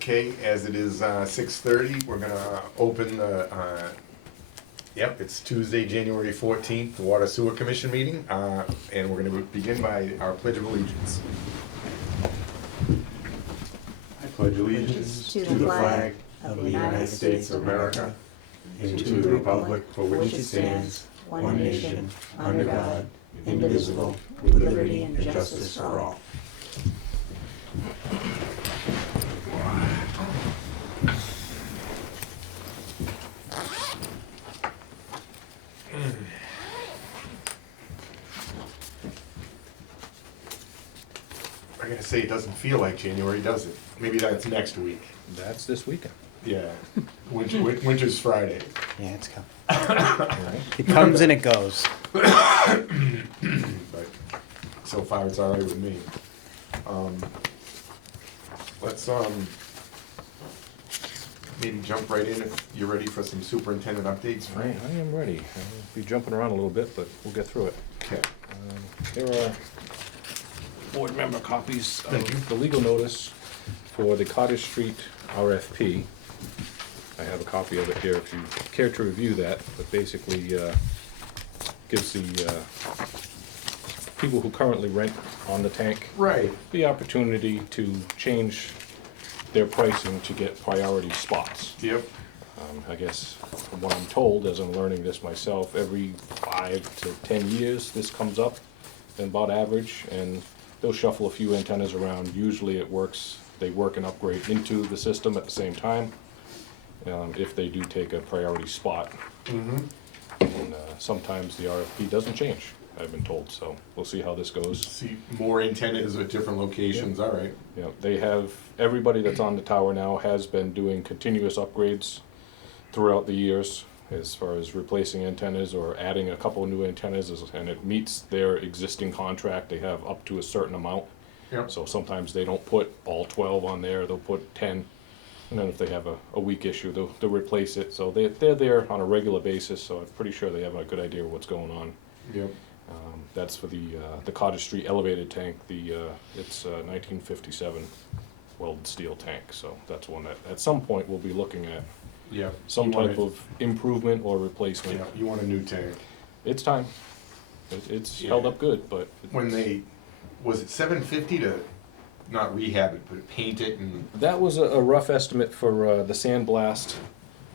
Okay, as it is 6:30, we're gonna open the, it's Tuesday, January 14th, the Water Sewer Commission meeting, and we're gonna begin by our Pledge of Allegiance. I pledge allegiance to the flag of the United States of America and to the republic for which it stands, one nation, under God, indivisible, with liberty and justice for all. I gotta say, it doesn't feel like January, does it? Maybe that's next week. That's this weekend. Yeah, winter's Friday. Yeah, it's coming. It comes and it goes. But so far, it's all right with me. Let's maybe jump right in if you're ready for some superintendent updates. I am ready. I'll be jumping around a little bit, but we'll get through it. Okay. Here are board member copies Thank you. of the legal notice for the Cottage Street RFP. I have a copy of it here if you care to review that, but basically gives the people who currently rent on the tank Right. the opportunity to change their pricing to get priority spots. Yep. I guess from what I'm told, as I'm learning this myself, every 5 to 10 years this comes up in about average, and they'll shuffle a few antennas around. Usually it works, they work and upgrade into the system at the same time, if they do take a priority spot. Mm-hmm. And sometimes the RFP doesn't change, I've been told, so we'll see how this goes. See, more antennas at different locations, all right. You know, they have, everybody that's on the tower now has been doing continuous upgrades throughout the years as far as replacing antennas or adding a couple of new antennas, and it meets their existing contract. They have up to a certain amount. Yep. So sometimes they don't put all 12 on there, they'll put 10. And then if they have a weak issue, they'll replace it. So they're there on a regular basis, so I'm pretty sure they have a good idea of what's going on. Yep. That's for the Cottage Street elevated tank. It's 1957 welded steel tank, so that's one that at some point we'll be looking at Yeah. some type of improvement or replacement. Yeah, you want a new tank. It's time. It's Yeah. held up good, but When was it $750 to not rehab it, but paint it and? that was a rough estimate for the sandblast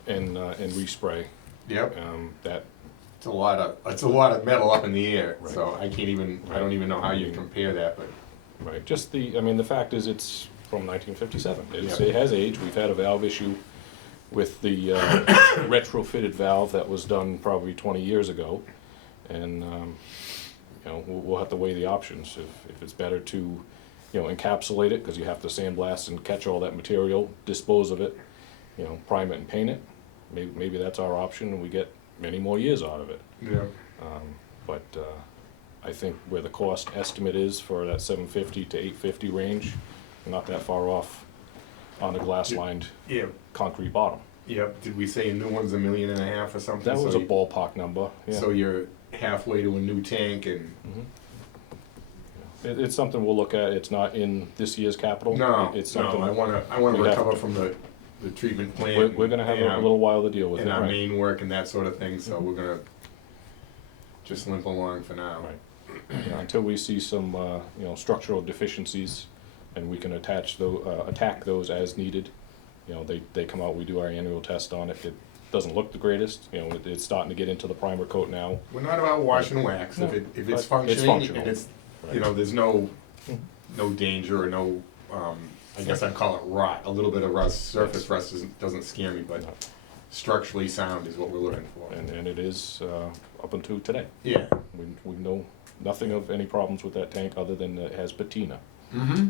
and respray. Yep. That It's a lot of metal up in the air, Right. so I don't even know how you compare that, but. right. Just the fact is it's from 1957. Yeah. It has aged. We've had a valve issue with the retrofitted valve that was done probably 20 years ago, and we'll have to weigh the options. If it's better to encapsulate it, because you have to sandblast and catch all that material, dispose of it, prime it and paint it. Maybe that's our option, and we get many more years out of it. Yeah. But I think where the cost estimate is for that 750 to 850 range, not that far off on a glass-lined Yeah. concrete bottom. Yep. Did we say a new one's $1.5 million or something? That was a you- ballpark number. Yeah. So you're halfway to a new tank and, It's something we'll look at. It's not in this year's capital. It's something I wanna we have recover to- from the treatment plant. we're gonna have a and little while to deal with and it. our Right. main work and that sort of thing, so we're gonna just limp along for now. Right. Until we see some structural deficiencies, and we can attack those as needed. They come out. We do our annual test on it. It doesn't look the greatest. It's starting to get into the primer coat now. We're not about wash and wax. No, If but it's it's functioning functional. and it's, Right. there's no danger or no, I guess I'd call it rot. A little bit of rust, surface rust doesn't scare me, but No. structurally sound is what we're looking for. And it is up until today. Yeah. We know nothing of any problems with that tank other than it has patina. Mm-hmm.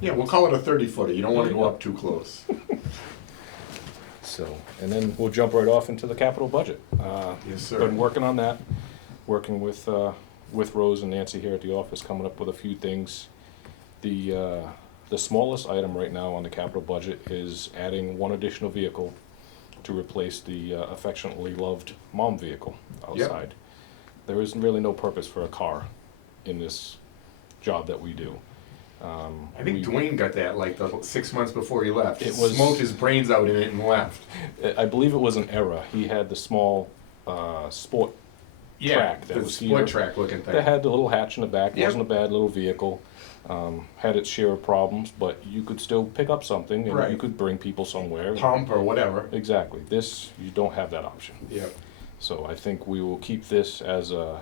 Yeah, we'll call it a 30-footer. You don't want to go up too close. So, and then we'll jump right off into the capital budget. Yes, sir. Been working on that, working with Rose and Nancy here at the office, coming up with a few things. The smallest item right now on the capital budget is adding one additional vehicle to replace the affectionately loved mom vehicle outside. There is really no purpose for a car in this job that we do. I think Dwayne got that like the 6 months before he left. It was- Smoked his brains out in it and left. I believe it was an error. He had the small sport track that the was sport here. track looking thing. That had the little hatch in the back. Yep. Wasn't a bad little vehicle. Had its share of problems, but you could still pick up something and Right. you could bring people somewhere. Pump or whatever. Exactly. This, you don't have that option. Yep. So I think we will keep this as a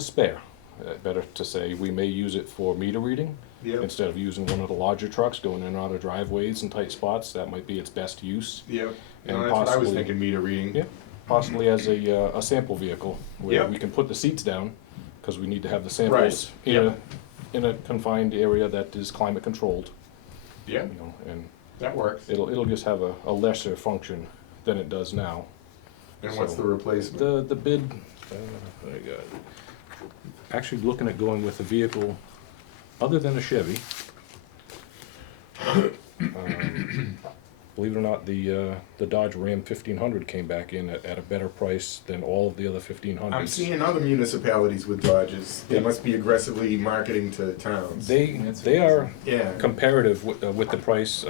spare. Better to say, we may use it for meter reading. Yep. Instead of using one of the larger trucks going in and out of driveways and tight spots, that might be its best use. Yep. And No, that's what I was possibly- thinking, meter reading. Yeah, possibly as a sample vehicle, where Yep. we can put the seats down, because we need to have the samples Right. in a confined area that is climate controlled, Yeah, you know, and that works. it'll just have a lesser function than it does now. And what's so- the replacement? The bid, I got, actually looking at going with a vehicle other than a Chevy. Believe it or not, the Dodge Ram 1500 came back in at a better price than all of the other 1500s. I'm seeing other municipalities with Dodges. They Yeah. must be aggressively marketing to towns. They are Yeah. comparative with the price.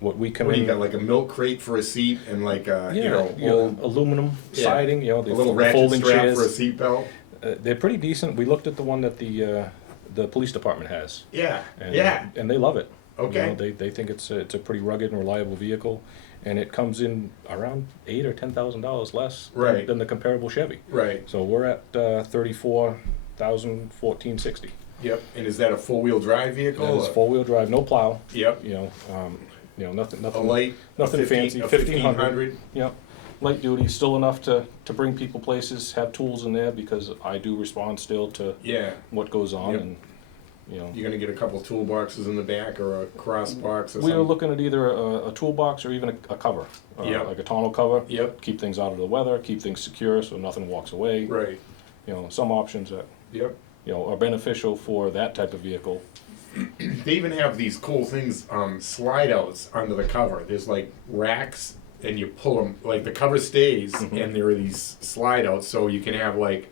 What we come What do in, you got, like a milk crate for a seat and like a, old, aluminum Yeah. siding, you know, the a little the ratchet folding strap chairs. for a seat belt? They're pretty decent. We looked at the one that the police department has. Yeah, And, yeah. and they love it. Okay. You know, they think it's a pretty rugged and reliable vehicle, and it comes in around $8,000 or $10,000 less Right. than the comparable Chevy. Right. So we're at 34,000, 1460. Yep. And is that a four-wheel drive vehicle? It's or- 4-wheel drive, no plow. Yep. Nothing. A light? Nothing fancy. 1500? Yep. Light duty, still enough to bring people places. Have tools in there because I do respond still to Yeah. what goes on, Yep. and you know. You're gonna get a couple toolboxes in the back or a cross box or We are something? looking at either a toolbox or even a cover, Yep. like a tonneau cover. Yep. Keep things out of the weather, keep things secure so nothing walks away. Right. You know, some options that Yep. are beneficial for that type of vehicle. They even have these cool things, slide outs under the cover. There's like racks and you pull them, like the cover stays and there are these slide outs so you can have like,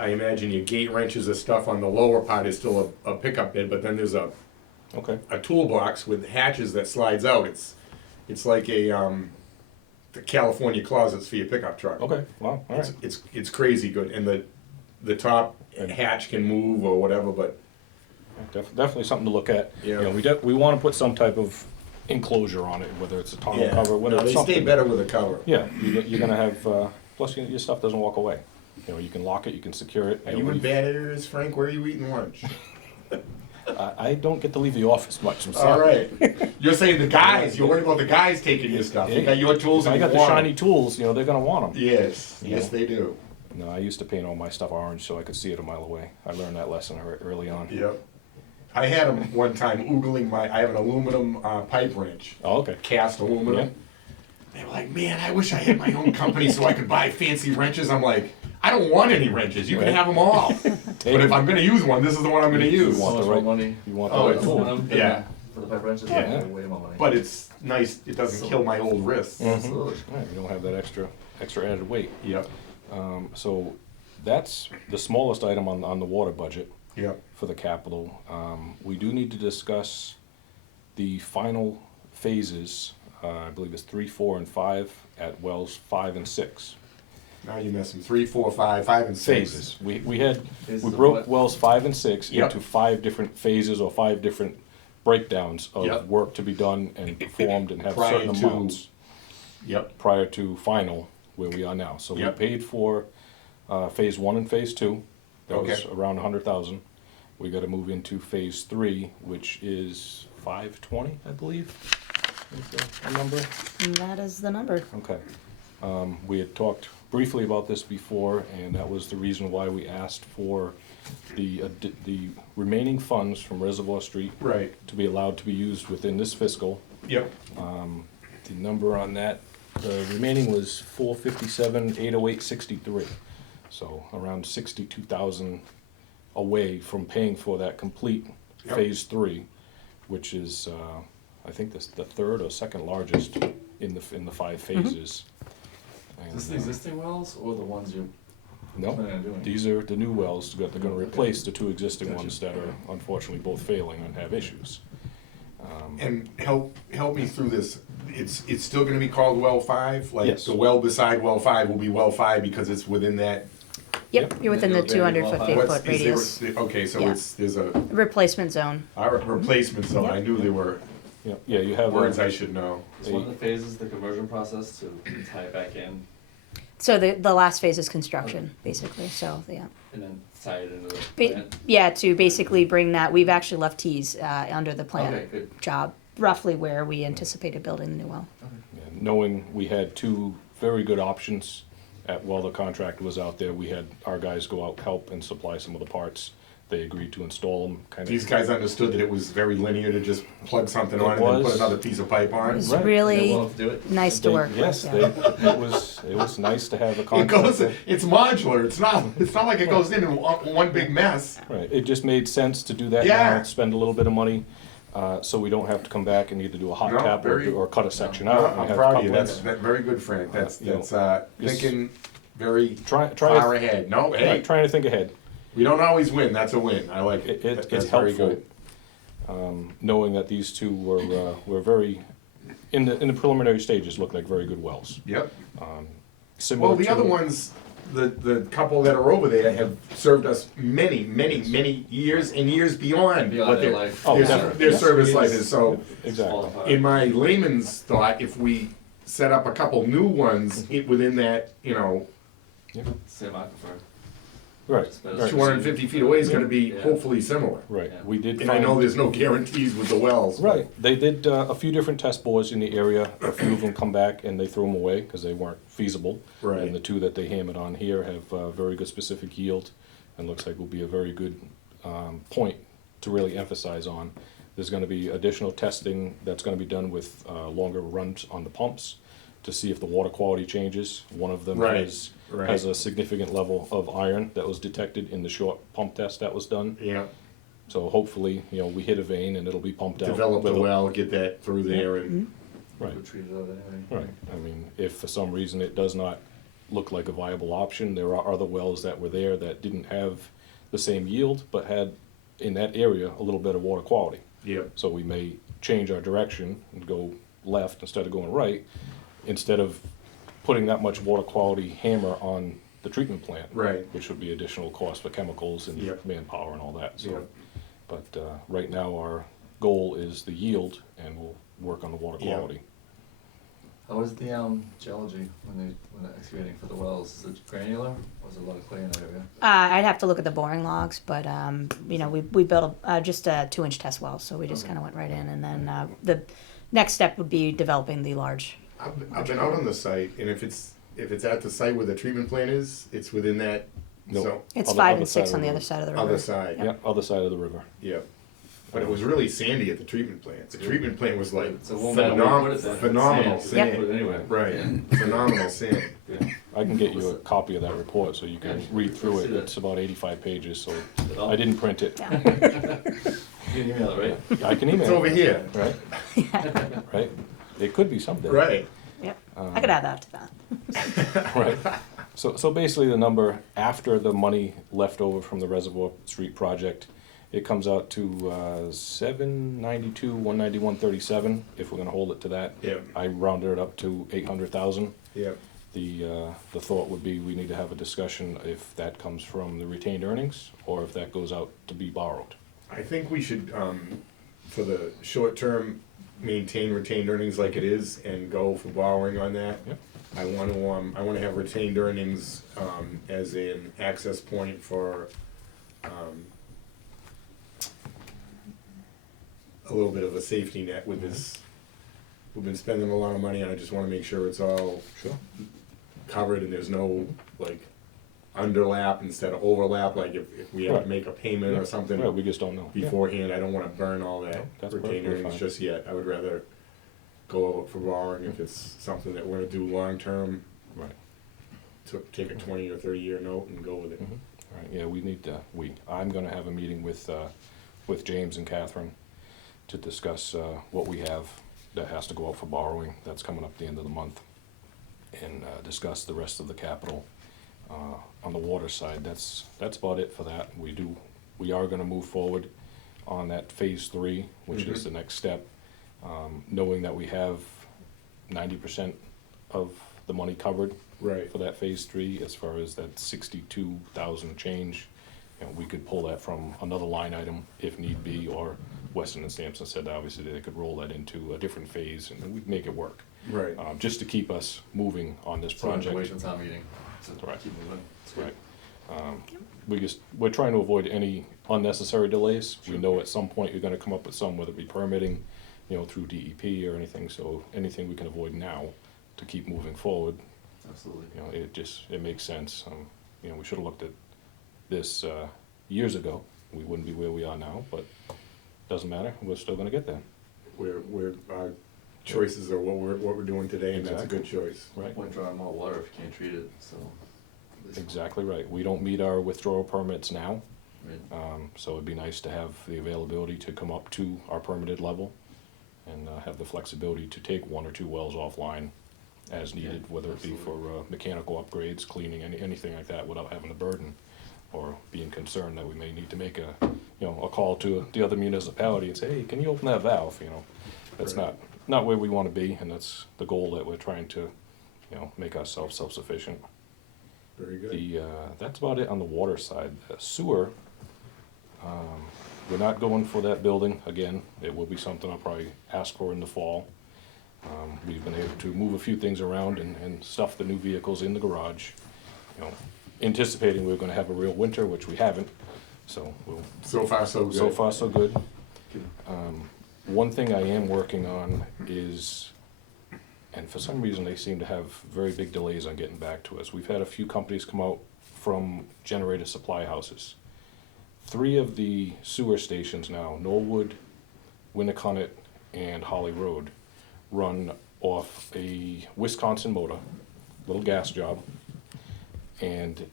I imagine your gate wrenches or stuff on the lower part is still a pickup bed, but then there's a toolbox with hatches that slides out. It's like the California closets for your pickup truck. Okay. Wow. All right. It's crazy good, and the top hatch can move or whatever, but Definitely something to look at. Yeah. You know, we want to put some type of enclosure on it, whether it's a tonneau cover, whether no, it's they something. stay better with a cover. Yeah, you're gonna have. Plus, your stuff doesn't walk away. You know, you can lock it, you can secure it. Are know, you in we- bad areas, Frank? Where are you eating lunch? I don't get to leave the office much. I'm All sorry. right. You're saying the guys. You're worried about the guys taking your stuff. You got your tools and I you got the want 'em. shiny tools. You know, they're gonna want them. Yes. You Yes, know. they do. No, I used to paint all my stuff orange so I could see it a mile away. I learned that lesson early on. Yep. I had them one time oogling I have an aluminum pipe wrench, Oh, okay. cast aluminum. They were like, man, I wish I had my own company so I could buy fancy wrenches. I'm like, I don't want any wrenches. You can Right. have them all. But if I'm going to use one, this is the one I'm going to use. You want So the much right- more money. You want Oh, the it's right tool. Aluminum, Yeah. For the pipe wrenches, Yeah. way more money. But it's nice. It doesn't kill my old wrists. Absolutely. Yeah, you don't have that extra added weight. Yep. So that's the smallest item on the water budget Yep. for the capital. We do need to discuss the final phases. I believe it's 3, 4, and 5 at wells 5 and 6. Now you're messing 3, 4, 5, 5, and 6. Phases. We Phases of broke what? wells 5 and 6 Yep. into 5 different phases or 5 different breakdowns of Yep. work to be done and performed and have Prior certain to- amounts Yep. prior to final where we are now. So Yep. we paid for phase 1 and phase 2. That was Okay. around 100,000. We got to move into phase 3, which is 520, I believe. Is the number? And that is the number. Okay. We had talked briefly about this before, and that was the reason why we asked for the remaining funds from Reservoir Street Right. to be allowed to be used within this fiscal. Yep. The number on that, the remaining was 457, 808.63. So around 62,000 away from paying for that complete Yep. phase 3, which is, I think this the third or second largest in the 5 phases. Is this the existing wells or the ones you No, planning on doing? these are the new wells that they're gonna replace the two existing ones that are unfortunately both failing and have issues. And help me through this. It's still gonna be called well 5? Like Yes. the well beside well 5 will be well 5 because it's within that. Yep, you're within the Then you'll be 250 qualified. foot is there- radius. Okay, so Yeah. there's a Replacement zone. replacement zone. I knew there were Yeah, you have. words I should know. Is one of the phases the conversion process to tie it back in So the last phase is construction, basically, so, yeah. and then tie it into the Ba- plant? Yeah, to basically bring that, we've actually left T's under the Okay, plan good. job, roughly where we anticipated building the new well. Yeah, knowing we had two very good options while the contract was out there, we had our guys go out, help and supply some of the parts. They agreed to install them, These guys understood that it was very linear to just plug something on and then put was. another piece of pipe It on. was Right. They're really willing to do it? nice to work with. Yes, yeah. it was nice to have a It contract. goes. It's modular. It's not like it goes in one big mess. Right, it just made sense to do that Yeah. now, spend a little bit of money, so we don't have to come back and either do a hot No, tap very- or cut a section out. We I'm have proud of couple you. That's of- very good, Frank. That's you know, just- thinking very Try far to, ahead. No, hey, right, trying to think ahead. we don't always win. That's a win. I like it. It's That's very helpful, good. knowing that these two were very, in the preliminary stages, looked like very good wells. Yep. Similar Well, the to- other ones, the couple that are over there have served us many years and years beyond Beyond what their their, life. Oh, their, definitely. their Yes. service life is. So, Exactly. in my layman's thought, if we set up a couple new ones within that, Same aquifer. Right, Just better right, 250 feet away is going to be Yeah. hopefully similar. right, Yeah. we did And I know find, there's no guarantees with the wells. but- right, they did a few different test bores in the area, a few of them come back and they threw them away, because they weren't feasible. Right. And the two that they hammered on here have very good specific yield, and looks like will be a very good point to really emphasize on. There's gonna be additional testing that's gonna be done with longer runs on the pumps to see if the water quality changes. One of them Right, has right. a significant level of iron that was detected in the short pump test that was done. Yeah. So hopefully, we hit a vein and it'll be pumped out. Develop the with a- well, get that through there, and Right, We'll treat it out anyway. right. I mean, if for some reason it does not look like a viable option, there are other wells that were there that didn't have the same yield, but had, in that area, a little better water quality. yeah. So we may change our direction and go left instead of going right, instead of putting that much water quality hammer on the treatment plant. Right. Which would be additional cost for chemicals and Yep. manpower and all that, so. Yep. But, right now, our goal is the yield, and we'll work on the water Yeah. quality. How was the geology when they're excavating for the wells? Is it granular or is it a lot of clay in that area? I'd have to look at the boring logs, but, we built just a 2-inch test well, so we just Okay. kinda went right in, and then, the next step would be developing the large. I've been out on the site, and if it's at the site where the treatment plant is, it's within that. No. So It's Other- 5 other and side 6 of on the the other road. side of the river. other side. Yeah, other side of the river. Yeah. But it was really sandy at the treatment plant. The treatment plant was like So it won't matter where you put it then. phenomenal Sand, you can sand. put it anyway. Right. Phenomenal sand. Yeah. I can get you a copy of that report so you can Yeah, read through let's it. see that. It's about 85 pages, so It all- I didn't print it. Yeah. You can email it, right? I can It's email over it, here. right? Right? It could be someday. Right. Yep, I could add that to that. Right. So basically, the number after the money left over from the Reservoir Street project, it comes out to 792, 191, 37. If we're going to hold it to that, Yeah. I rounded it up to 800,000. Yeah. The thought would be we need to have a discussion if that comes from the retained earnings or if that goes out to be borrowed. I think we should, for the short term, maintain retained earnings like it is and go for borrowing on that. Yep. I want to have retained earnings as an access point for a little bit of a safety net with this. We've been spending a lot of money, and I just want to make sure it's all Sure. covered and there's no like underlap instead of overlap. Like if we have Right. to make a payment or something Right, we just don't know. Yeah. beforehand, I don't want to burn all that That's retained perfectly earnings fine. just yet. I would rather go out for borrowing if it's something that we're gonna do long term. Right. To take a 20 or 30-year note and go with it. Mhm. All right, yeah, we need to, I'm gonna have a meeting with James and Catherine to discuss, what we have that has to go out for borrowing, that's coming up the end of the month, and, discuss the rest of the capital. on the water side. That's about it for that. We are gonna move forward on that phase 3, which is the next step, knowing that we have 90% of the money covered Right. for that phase 3, as far as that 62,000 change. You know, we could pull that from another line item if need be, or Weston and Sampson said obviously they could roll that into a different phase and we'd make it work. Right. Just to keep us moving on this So project. wait until town meeting to Right. keep moving. That's good. Right. We're trying to avoid any unnecessary delays. We know at some point you're gonna come up with some, whether it be permitting, through DEP or anything, so anything we can avoid now to keep moving forward, Absolutely. it makes sense. We should've looked at this, years ago. We wouldn't be where we are now, but doesn't matter, we're still gonna get there. We're our choices are what we're doing today, and that's a good choice. Right. Point drawing more water if you can't treat it, so. at least- Exactly right. We don't meet our withdrawal permits now, Right. so it'd be nice to have the availability to come up to our permitted level and have the flexibility to take 1 or 2 wells offline as needed, Yeah, whether it be for mechanical upgrades, cleaning, anything like that, without having the burden or being concerned that we may need to make a call to the other municipality and say, hey, can you open that valve? That's Right. not where we want to be, and that's the goal that we're trying to, make ourselves self-sufficient. Very good. That's about it on the water side. Sewer, we're not going for that building again. It will be something I'll probably ask for in the fall. We've been able to move a few things around and stuff the new vehicles in the garage, anticipating we were gonna have a real winter, which we haven't, so So far, so good. so far so good. Good. One thing I am working on is, and for some reason they seem to have very big delays on getting back to us. We've had a few companies come out from generator supply houses. 3 of the sewer stations now, Norwood, Winnicott, and Holly Road, run off a Wisconsin motor, little gas job. And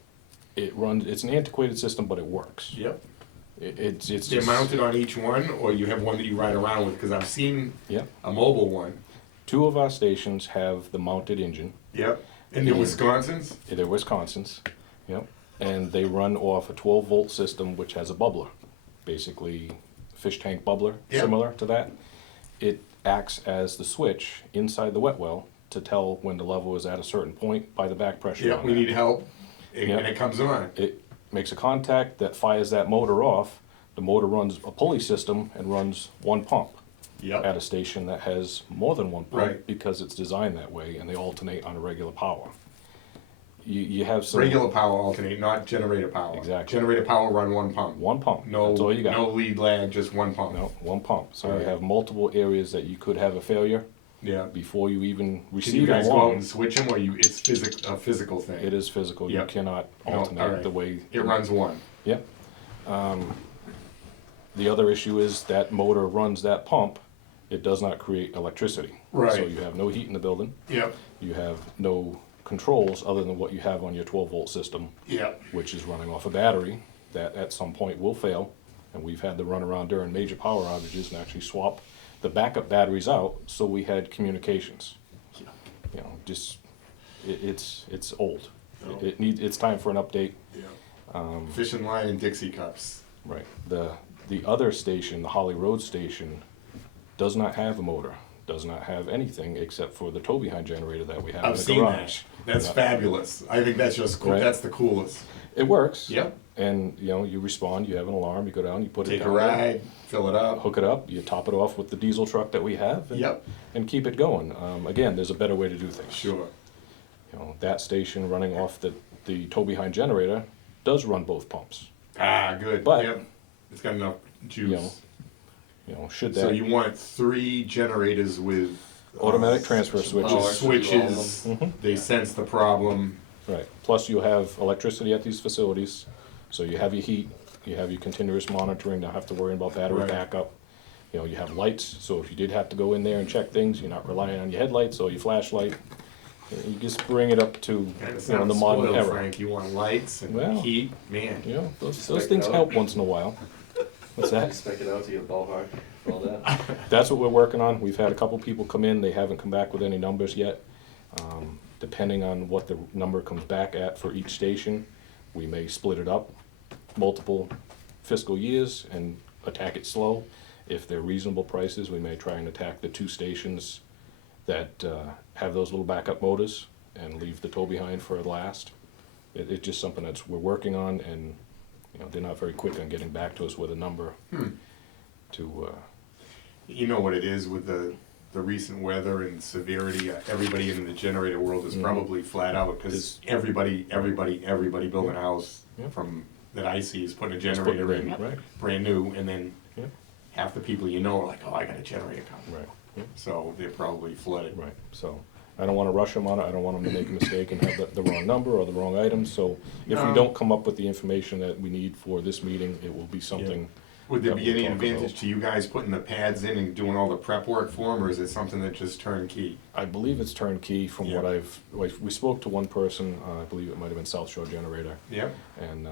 it's an antiquated system, but it works. Yep. It's They're just, mounted on each one, or you have one that you ride around with? Because I've seen yeah. a mobile one. 2 of our stations have the mounted engine. Yep. And the Yeah. Wisconsins? They're Wisconsin's, yep. And they run off a 12-volt system which has a bubbler, basically fish tank bubbler, Yep. similar to that. It acts as the switch inside the wet well to tell when the level is at a certain point by the back pressure Yep, on we that. need help, and Yep. and it comes on. It makes a contact that fires that motor off. The motor runs a pulley system and runs 1 pump at Yep. a station that has more than 1 pump Right. because it's designed that way and they alternate on a regular power. You have some. Regular power alternate, not generator power. Exactly. Generator power run 1 pump. 1 pump, No, that's all you got. no lead lag, just 1 pump. No, 1 pump. So you Alright. have multiple areas that you could have a failure Yeah. before you even Can you receive an guys go out alarm. and switch them, or it's a physical thing? It is physical. You Yep. cannot No, alternate alright. the way. It runs 1. Yeah. The other issue is that motor runs that pump. It does not create electricity. So Right. you have no heat in the building. Yep. You have no controls other than what you have on your 12-volt system, Yep. which is running off a battery that at some point will fail. And we've had to run around during major power outages and actually swap the backup batteries out so we had communications. Just, it's old. No. It's time for an update. Yep. Fishing line and Dixie cups. Right. The other station, the Holly Road station, does not have a motor, does not have anything except for the tow behind generator that we have in I've the seen garage. that. That's Yeah. fabulous. I think that's just cool. Right. That's the coolest. It works. Yep. And you respond, you have an alarm, you go down, you put it Take a down there, ride, fill it up. hook it up, you top it off with the diesel truck that we have, and, Yep. and keep it going. Again, there's a better way to do things. Sure. That station running off the tow behind generator does run both pumps. Ah, good. But- Yep. It's got enough juice. Should that So you want 3 generators with automatic transfer Power. switches. switches. Mhm. They sense the problem. Right. Plus you have electricity at these facilities, so you have your heat, you have your continuous monitoring, don't have to worry about battery Right. backup. You have lights, so if you did have to go in there and check things, you're not relying on your headlights or your flashlight. You just bring it up to, Kinda the sounds modern spoiled, era. Frank. You want lights and Well. heat, man. Those things help once in a while. What's that? Spec it out to get a ballpark for all that. That's what we're working on. We've had a couple people come in, they haven't come back with any numbers yet. depending on what the number comes back at for each station, we may split it up multiple fiscal years and attack it slow. If they're reasonable prices, we may try and attack the 2 stations that have those little backup motors and leave the tow behind for last. It's just something that's we're working on, and you know, they're not very quick on getting back to us with a number to. You know what it is with the recent weather and severity, everybody in the generator world is probably flat out, because everybody building a house Yep. from, that I see is putting a Just putting generator it in, in, right. brand new, and then Yep. half the people you know are like, oh, I got a generator coming. Right. Yep. So they're probably flooded. Right, so I don't wanna rush them on it, I don't want them to make a mistake and have the wrong number or the wrong item, so if we No. don't come up with the information that we need for this meeting, it will be something. Would there that be we'll any talk advantage about. to you guys putting the pads in and doing all the prep work for them, or is it something that just turnkey? I believe it's turnkey from what Yeah. we spoke to one person, I believe it might have been South Shore Generator, Yep. and,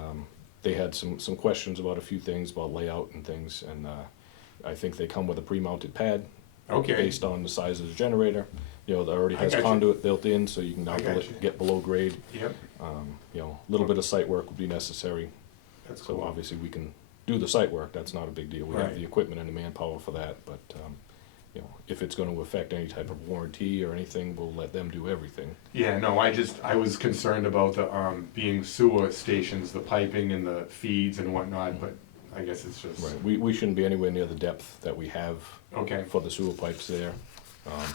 they had some questions about a few things, about layout and things, and, I think they come with a pre-mounted pad. Okay. Based on the size of the generator, you know, that already I has got you. conduit built in, so you can I now got you. get below grade. Yep. You know, a little bit of site work would be necessary. That's So cool. obviously, we can do the site work, that's not a big deal, we have Right. the equipment and the manpower for that, but, you know, if it's gonna affect any type of warranty or anything, we'll let them do everything. Yeah, no, I was concerned about the, being sewer stations, the piping and the feeds and whatnot, but I guess it's just. Right, we shouldn't be anywhere near the depth that we have Okay, for the sewer pipes there,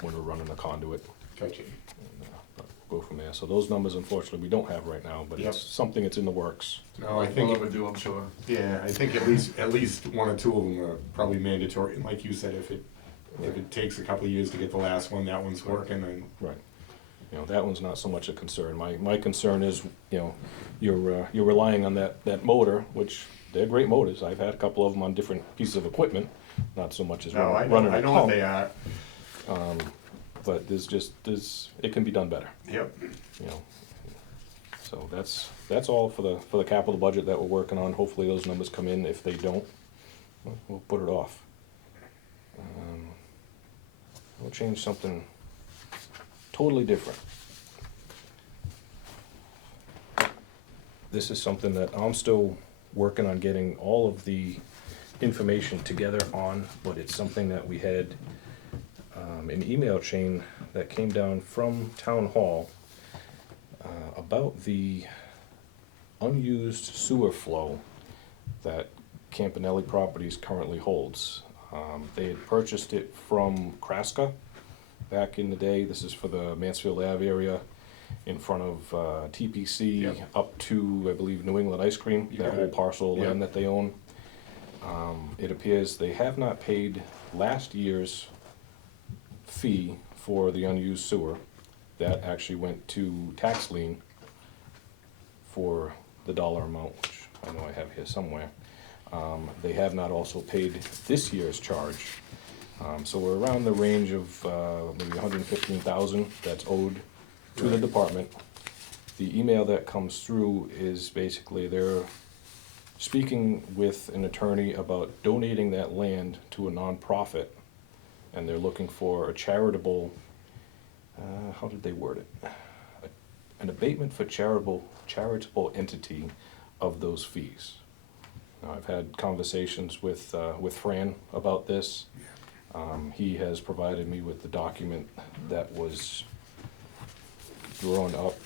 when we're running the conduit, gotcha. and, but go from there. So those numbers, unfortunately, we don't have right now, but Yep. it's something that's in the works. No, I Well think, overdue, I'm sure. yeah, I think at least 1 or 2 of them are probably mandatory, and like you said, if it takes a couple of years to get the last one, that one's working, and, Right. You know, that one's not so much a concern. My concern is, you know, you're relying on that motor, which they're great motors. I've had a couple of them on different pieces of equipment, not so much as no, running I a know what pump. they are, But it can be done better, yep. you know. So that's all for the capital budget that we're working on. Hopefully those numbers come in. If they don't, we'll put it off. We'll change something totally different. This is something that I'm still working on getting all of the information together on, but it's something that we had an email chain that came down from Town Hall about the unused sewer flow that Campanelli Properties currently holds. They had purchased it from Kraska back in the day. This is for the Mansfield Ave area in front of TPC Yep. up to, I believe, New England Ice Cream, You that got whole it. parcel of Yep. land that they own. It appears they have not paid last year's fee for the unused sewer. That actually went to tax lien for the dollar amount, which I know I have here somewhere. They have not also paid this year's charge. So we're around the range of maybe 115,000 that's owed to the Right. department. The email that comes through is basically they're speaking with an attorney about donating that land to a nonprofit, and they're looking for a charitable, how did they word it? An abatement for charitable entity of those fees. Now, I've had conversations with Fran about this. He has provided me with the document that was drawn up.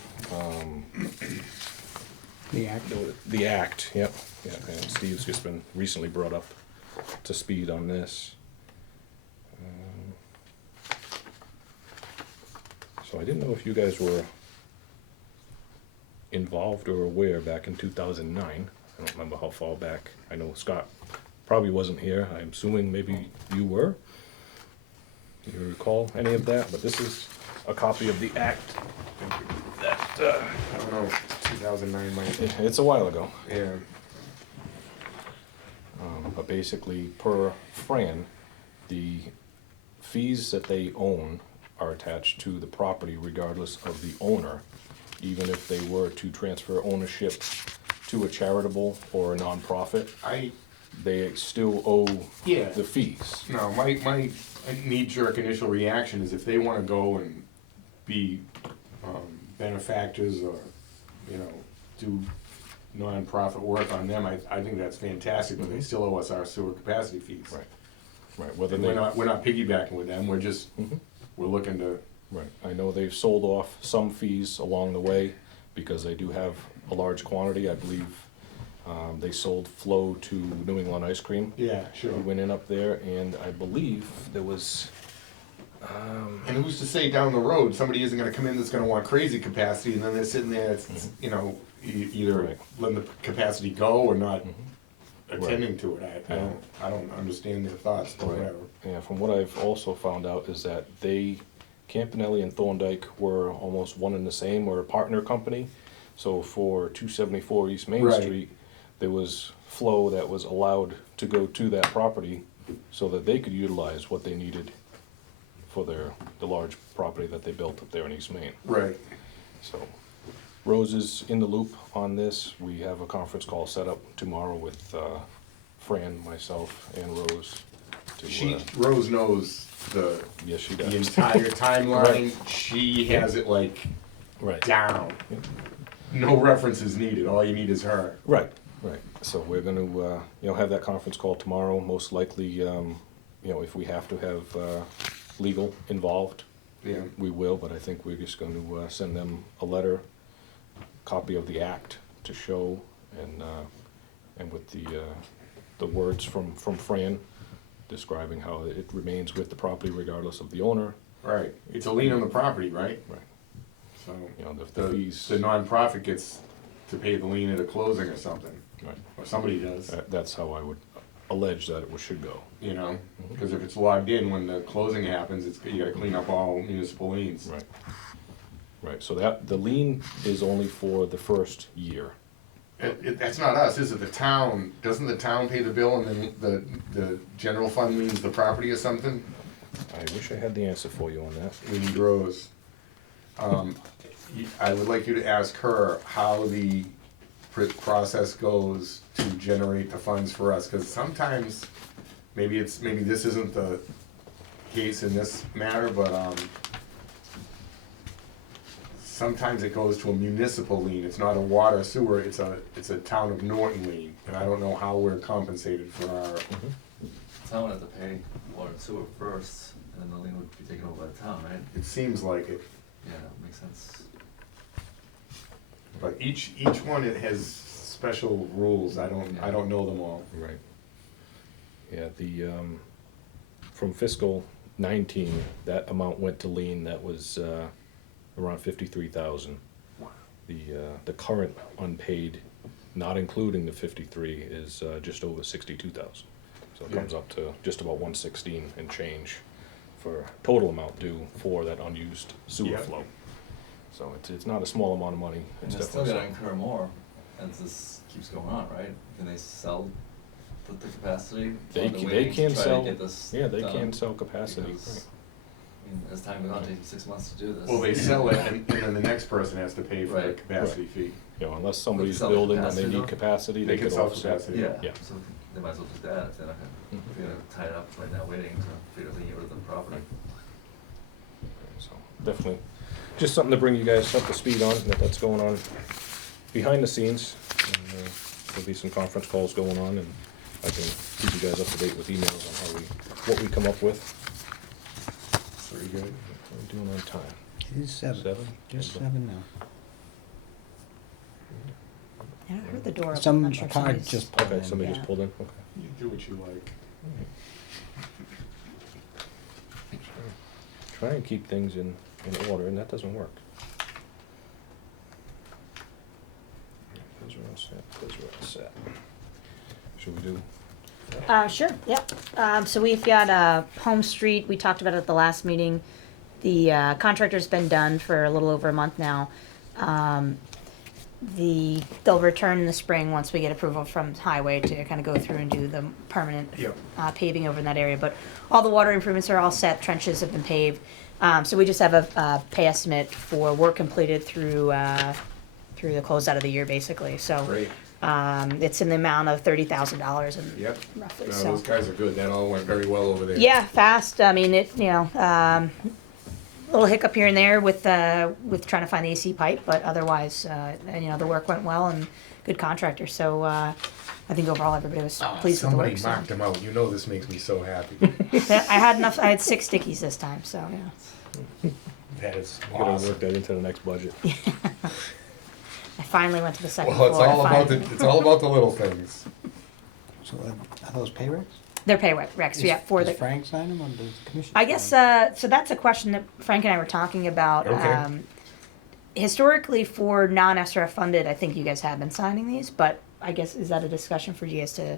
The act. The act, yep, yeah, and Steve's just been recently brought up to speed on this. So I didn't know if you guys were involved or aware back in 2009. I don't remember how far back. I know Scott probably wasn't here. I'm assuming maybe you were. Do you recall any of that? But this is a copy of the act that, I don't know, 2009 might, it's a while ago. yeah, But basically, per Fran, the fees that they own are attached to the property regardless of the owner, even if they were to transfer ownership to a charitable or a nonprofit, they still owe Yeah. the fees. no, my knee-jerk initial reaction is if they wanna go and be, benefactors or, you know, do nonprofit work on them, I think that's fantastic, but they still owe us our sewer capacity fees. Right. Right, whether And they, we're not piggybacking with them, we're just, Mhm. we're looking to, right, I know they've sold off some fees along the way, because they do have a large quantity, I believe. They sold flow to New England Ice Cream. yeah, sure. We went in up there, and I believe there was, And who's to say down the road, somebody isn't gonna come in that's gonna want crazy capacity, and then they're sitting there, it's, you know, either Right. letting the capacity go or not Mhm. attending to it. I don't understand their thoughts, but Right. whatever. yeah, from what I've also found out is that Campanelli and Thorndike were almost one and the same, or a partner company. So for 274 East Main Right. Street, there was flow that was allowed to go to that property so that they could utilize what they needed for the large property that they built up there in East Main. Right. So Rose is in the loop on this. We have a conference call set up tomorrow with Fran, myself, and Rose. To, Rose knows yes, she the does. entire timeline, she has it like Right. down. No references needed, all you need is her. Right, right. So we're gonna, have that conference call tomorrow, most likely, if we have to have, legal involved, Yeah, we will, but I think we're just gonna, send them a letter, copy of the act to show, and with the words from Fran describing how it remains with the property regardless of the owner. right, it's a lien on the property, right? Right. So, The fees. the nonprofit gets to pay the lien at a closing or something, Right. or somebody does. That's how I would allege that it should go. You know, because if it's logged in when the closing happens, you gotta clean up all municipal liens. Right. Right, so the lien is only for the first year. That's not us, is it? The town, doesn't the town pay the bill and then the general fund means the property or something? I wish I had the answer for you on that. We need Rose. I would like you to ask her how the process goes to generate the funds for us, cause sometimes, maybe this isn't the case in this matter, but, sometimes it goes to a municipal lien, it's not a water sewer, it's a town of Norton lien, and I don't know how we're compensated for our, Town would have to pay water and sewer first, and then the lien would be taken over by the town, right? it seems like it, Yeah, that makes sense. but each one, it has special rules, I don't know them all. Right. Yeah, from fiscal 19, that amount went to lien, that was, around 53,000. The current unpaid, not including the 53, is, just over 62,000. So it Yeah. comes up to just about 116 and change for total amount due for that unused sewer Yeah. flow. So it's not a small amount of money. And It's they're still definitely gonna incur more as this keeps going on, right? Can they sell the capacity? They Or they're can- they waiting to can try to sell- get this Yeah, they done? can sell capacity. Because, I mean, as time goes on, it takes 6 months to do this. Well, they sell it, and then the next person has to pay for the Right. capacity fee. Unless somebody's sell the building and they capacity, need though? capacity, They they can could sell offset. capacity. Yeah, Yeah. so they might as well just add if they're not gonna, if you're gonna tie it up right now waiting to figure out the get rid of the property. So definitely, just something to bring you guys up to speed on, that's going on behind the scenes. And, there'll be some conference calls going on, and I can keep you guys up to date with emails on what we come up with. Very good. What are we doing on time? It is 7. 7? Just 7 now. Yeah, I heard the door. open. Some I'm not sure if car somebody's- just pulled Okay, in. somebody Yeah. just pulled in, okay. You do what you like. Try and keep things in order, and that doesn't work. Those are all set, those are all set. Should we do? Sure, yeah. So we've got Home Street, we talked about it at the last meeting. The contractor's been done for a little over a month now. They'll return in the spring once we get approval from Highway to kind of go through and do the permanent Yep. paving over in that area. But all the water improvements are all set, trenches have been paved. So we just have a pay estimate for work completed through the closeout of the year, basically. So Great. it's in the amount of $30,000 and Yep. roughly. No, So those guys are good. That all went very well over there. yeah, fast. I mean, little hiccup here and there with trying to find the AC pipe, but otherwise, and, the work went well and good contractor. So I think overall everybody was pleased with the work. Somebody marked them out. You know this makes me so happy. I had enough. I had 6 stickies this time. So yeah. That is Gotta awesome. work that into the next budget. I finally went to the second Well, it's floor. all about the little things. So are those pay recs? They're pay recs. Yeah, for Does the. Frank sign them or does the commission? I guess sign 'em? so. That's a question that Frank and I were talking about. Okay. Historically, for non-SRF funded, I think you guys have been signing these, but I guess is that a discussion for you guys to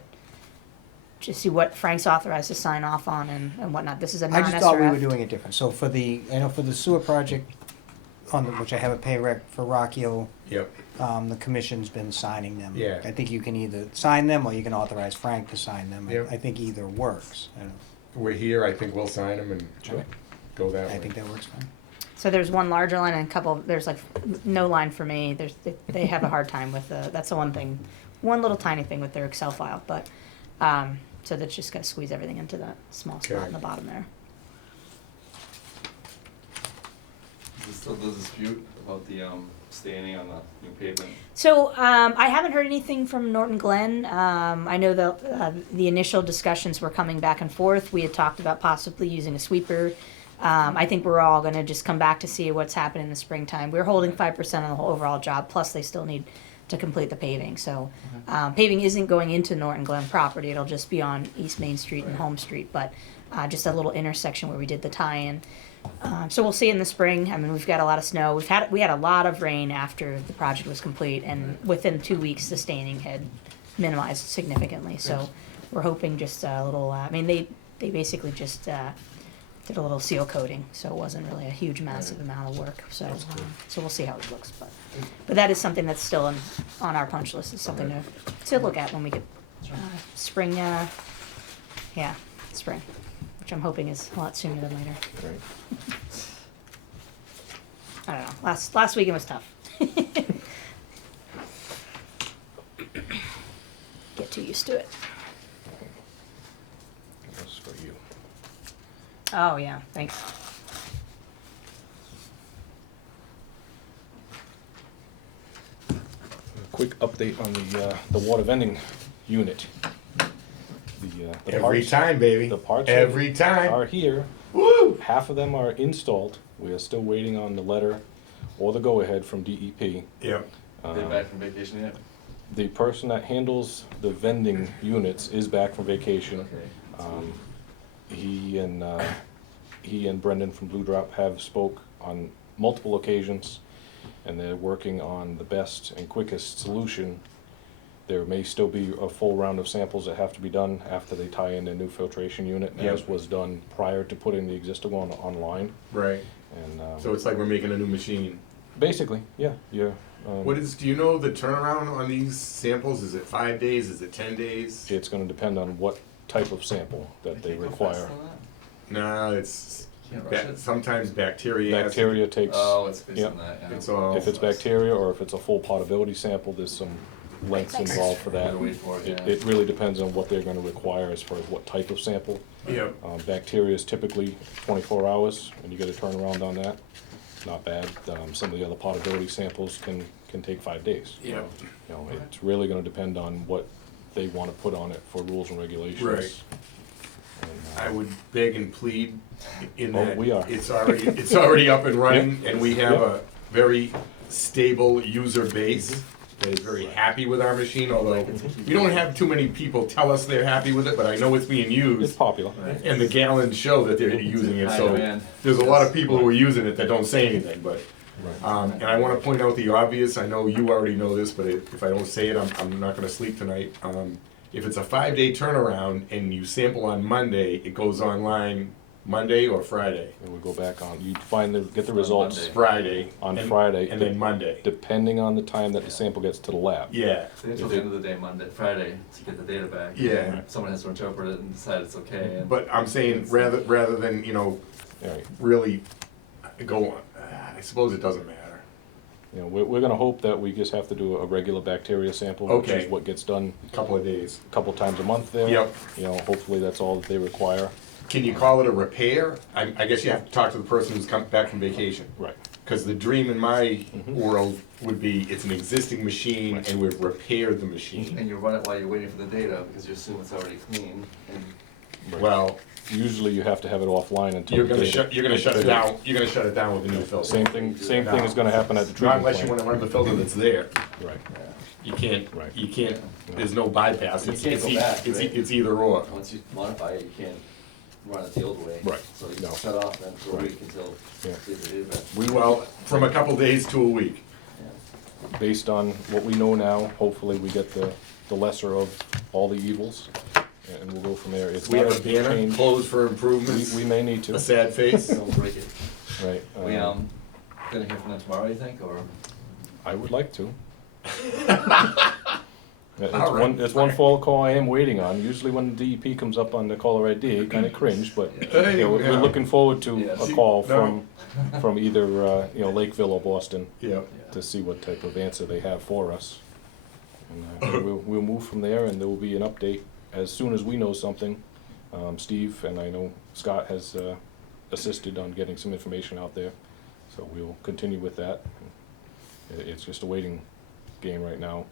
just see what Frank's authorized to sign off on and whatnot? This is a I non-SRF. just thought we were doing it different. So for the sewer project, which I have a pay rec for Rock Hill, Yep. the commission's been signing them. Yeah. I think you can either sign them or you can authorize Frank to sign them. Yep. I think either works. We're here. I think we'll sign them and Sure. go that way. I think that works fine. So there's one larger line and a couple. There's like no line for me. They have a hard time with that's the one thing, one little tiny thing with their Excel file. But so that's just gotta squeeze everything into that small spot Okay. in the bottom there. Is there still the dispute about the standing on the new pavement? So I haven't heard anything from Norton Glen. I know the initial discussions were coming back and forth. We had talked about possibly using a sweeper. I think we're all going to just come back to see what's happening in the springtime. We're holding 5% on the whole overall job, plus they still need to complete the paving. So paving isn't going into Norton Glen property. It'll just be on East Main Street and Home Street, but just a little intersection where we did the tie-in. So we'll see in the spring. I mean, we've got a lot of snow. We had a lot of rain after the project was complete, and within 2 weeks, the staining had minimized significantly. So we're hoping just a little. I mean, they basically just did a little seal coating, so it wasn't really a huge, massive amount of work. So so we'll see how it looks, but that is something that's still on our punch list. It's something to look at when we get spring. Spring, which I'm hoping is a lot sooner than later. Right. I don't know. Last weekend was tough. Get too used to it. That's for you. Oh yeah, thanks. A quick update on the water vending unit. The Every parts- time, baby. The parts Every time. are here. Woo! Half of them are installed. We are still waiting on the letter or the go-ahead from DEP. Yep. Are they back from vacation yet? The person that handles the vending units is back from vacation. Okay. He and Brendan from Blue Drop have spoke on multiple occasions, and they're working on the best and quickest solution. There may still be a full round of samples that have to be done after they tie in their new filtration unit, as Yep. was done prior to putting the existing one online. Right. And So it's like we're making a new machine. basically, yeah. Do you know the turnaround on these samples? Is it 5 days? Is it 10 days? It's going to depend on what type of sample that they Can't go require. faster than that? No, it's Can't rush it? sometimes bacteria. has- Bacteria takes. Oh, it's based yeah. on that, yeah. It's all. If it's bacteria or if it's a full potability sample, there's some lengths involved for that. Gotta wait for it, yeah. It really depends on what they're gonna require as far as what type of sample. Yep. Bacteria is typically 24 hours, and you get a turnaround on that. Not bad. Some of the other potability samples can take 5 days. Yep. You know, it's really gonna depend on what they wanna put on it for rules and regulations. Right. And, I would beg and plead in Oh, that we are. it's already up and running, Yep. and we have Yep. a very stable user base that is very happy with our machine, although we don't have too many people tell us they're happy with it, but I know it's being It's used, popular. Right. and the gallons show that they're using it, high so demand. there's a lot of people who are using it that don't say anything, but, Right. and I wanna point out the obvious, I know you already know this, but if I don't say it, I'm not gonna sleep tonight. If it's a 5-day turnaround and you sample on Monday, it goes online Monday or Friday? And we go back on, you get the On results Monday. Friday. on and- Friday. And then Monday. Depending on the time that the sample gets to the lab. Yeah, So until the end of the day, Friday, to get the data back. Yeah. Someone has to interpret it and decide it's okay. And but I'm saying rather than, Right. really go on, I suppose it doesn't matter. You know, we're gonna hope that we just have to do a regular bacteria sample, which Okay. is what gets done A couple of days. a couple times a month there. Yep. You know, hopefully that's all that they require. can you call it a repair? I guess you have to talk to the person who's come back from vacation. Right. Because the dream in my world would be, it's an existing machine and we've repaired the machine. And you run it while you're waiting for the data, because you assume it's already clean, and Well, Usually you have to have it offline until. you're the gonna data- shut, you're gonna shut it down, you're gonna shut it down with a new filter. Same thing is gonna happen at the Not treatment unless you plant. wanna run the filter that's there. Right. You can't, Right. you can't, there's no bypass. You It's, can't it's, go e- back, it's, e- right? it's either or. once you modify it, you can't run it the old way. Right. So you No. shut off then for a Right. week until Yeah. see the data. Well, from a couple days to a week. Yeah. Based on what we know now, hopefully we get the lesser of all the evils, and we'll go from there. It's We not have a banner change. closed for improvements, We may need to, a sad face. Don't break it. right? We, gonna hear from them tomorrow, you think, or? I would like to. It's All right. it's one phone call I am waiting on. Usually when the DEP comes up on the caller ID, I kinda cringe, but, Hey, you know, we're yeah. looking forward to Yeah. a call No. from either, you know, Lakeville or Boston Yeah. to see what type of answer they have for us. And we'll move from there, and there will be an update as soon as we know something. Steve, and I know Scott has assisted on getting some information out there, so we'll continue with that. It's just a waiting game right now,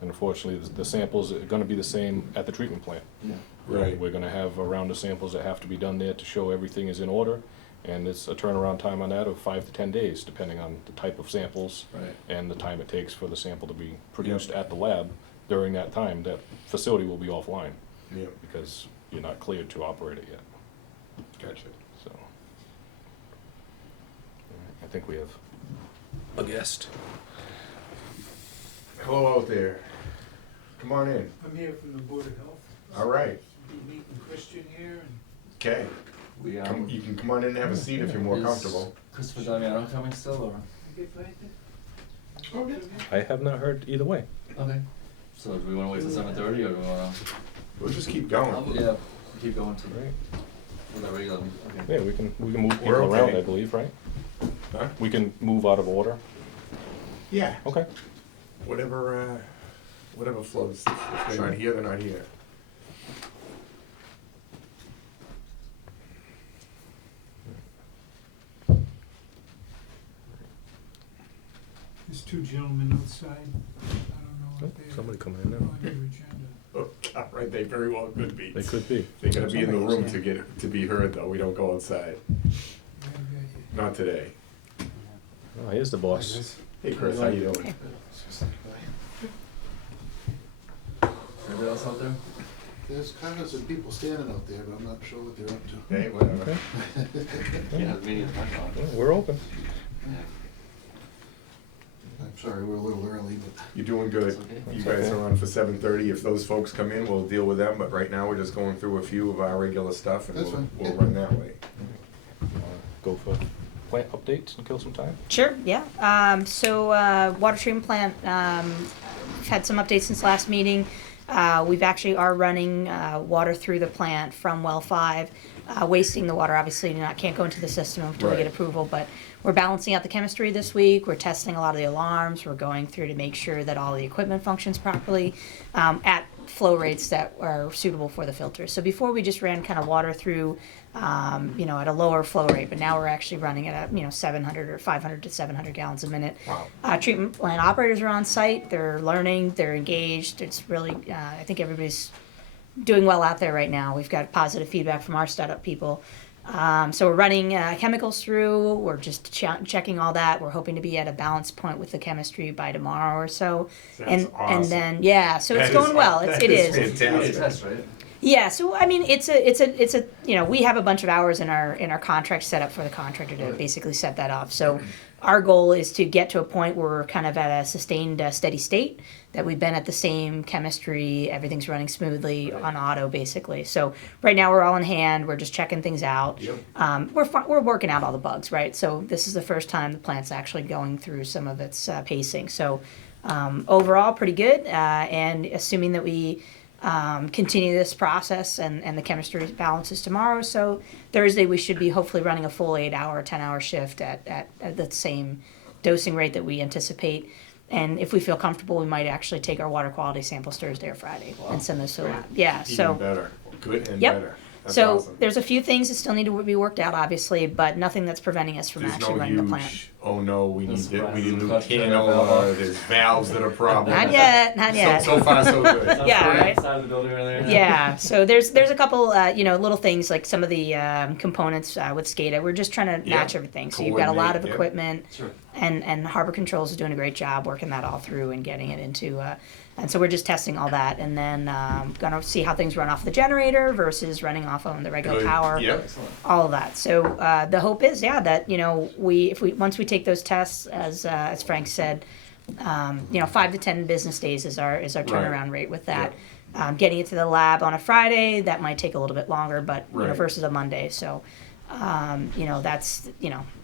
and unfortunately, the samples are gonna be the same at the treatment plant. Yeah. Right. We're gonna have a round of samples that have to be done there to show everything is in order, and it's a turnaround time on that of 5 to 10 days, depending on the type of samples Right. and the time it takes for the sample to be produced at the lab. During that time, that facility will be offline, Yeah, because you're not cleared to operate it yet, gotcha. so. I think we have a guest. Hello out there. Come on in. I'm here from the Board of Health. All right. Be meeting Christian here and Okay. We, You can come on in and have a seat if you're more is comfortable. Christopher Damiano coming still, or? I get planted. Okay. I have not heard either way. Okay. So do we wanna wait till 7:30, or do we wanna? We'll just keep going. Yeah, keep going to Right. with our regular, okay. Yeah, we can move We're people around, okay. I believe, right? Huh? We can move out of order. Yeah. Okay. Whatever, whatever floats. If they're not here, they're not here. There's two gentlemen outside. I don't know if they're Somebody coming in now. on your agenda. Oh, God, right, they very well could be. They could be. They gotta be in the room to be heard, though. We don't go outside. Yeah, yeah, Not today. Oh, here's the boss. Hey, Chris, how you doing? Anybody else out there? There's kind of some people standing out there, but I'm not sure what they're up to. Hey, whatever. Yeah, the meeting's back on. Yeah, we're open. I'm sorry, we're a little early, but You're doing good. It's okay. You It's guys okay. are on for 7:30. If those folks come in, we'll deal with them, but right now, we're just going through a few of our regular stuff, and That's we'll, fine. we'll run that way. Go for plant updates and kill some time. Sure, yeah. Water treatment plant, we've had some updates since last meeting. We've actually are running water through the plant from well 5. Wasting the water, obviously, can't go into the system until we Right. get approval, but we're balancing out the chemistry this week. We're testing a lot of the alarms. We're going through to make sure that all the equipment functions properly at flow rates that are suitable for the filters. So before we just ran kind of water through, at a lower flow rate, but now we're actually running at 700 or 500 to 700 gallons a minute. Wow. Treatment plant operators are on site. They're learning. They're engaged. It's really, I think everybody's doing well out there right now. We've got positive feedback from our startup people. So we're running chemicals through. We're just checking all that. We're hoping to be at a balance point with the chemistry by tomorrow or so. Sounds and awesome. then so That it's is going well. that It is. fantastic. Test, right? Yeah, so I mean, it's a we have a bunch of hours in our contract set up for the contractor to basically set that up. So our goal is to get to a point where we're kind of at a sustained steady state, that we've been at the same chemistry, everything's running smoothly on auto basically. So right now we're all in hand, we're just checking things out. Yep. We're working out all the bugs, right? So this is the first time the plant's actually going through some of its pacing. So overall, pretty good, and assuming that we continue this process and the chemistry balances tomorrow. So Thursday we should be hopefully running a full 8-hour, 10-hour shift at the same dosing rate that we anticipate. And if we feel comfortable, we might actually take our water quality samples Thursday or Friday and send those to the lab. Yeah, Even so better. Good and Yep. better. That's So awesome. there's a few things that still need to be worked out, obviously, but nothing that's preventing us from There's actually no running the plant. huge, oh no, we No need surprises a new attached to that panel, valve. there's valves that are problems. Not yet, not yet. So far, so good. Yeah, right. Side of the building right there. Yeah, so there's a couple little things like some of the components with SCADA. We're just trying to match Yeah. everything. So you've got a lot of Coordinate, yeah. equipment, Sure. and Harbor Controls is doing a great job working that all through and getting it into. And so we're just testing all that, and then gonna see how things run off the generator versus running off on the regular Good. power. Yep. Excellent. All of that. So the hope is, that once we take those tests, as Frank said, 5 to 10 business days is our turnaround rate with that. Getting it to the lab on a Friday, that might take a little bit longer, but Right. versus a Monday. So that's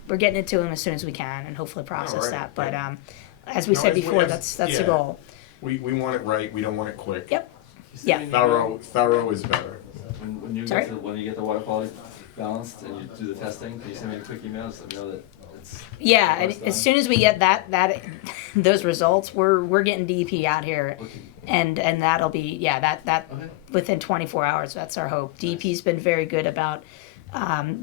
we're getting it to them as soon as we can, and hopefully process right, that. But right. as we No, said as we- before, as- that's the yeah. goal. We want it right, we don't want it quick. Yep. You said Yeah. when you- Thorough is better. When you Sorry? when you get the water quality balanced and you do the testing, can you send me a quick email so I know that it's Yeah, and Almost as done. soon as we get that those results, we're getting DEP out here, looking. and that'll be that Okay. within 24 hours. That's our hope. DEP's been very good about.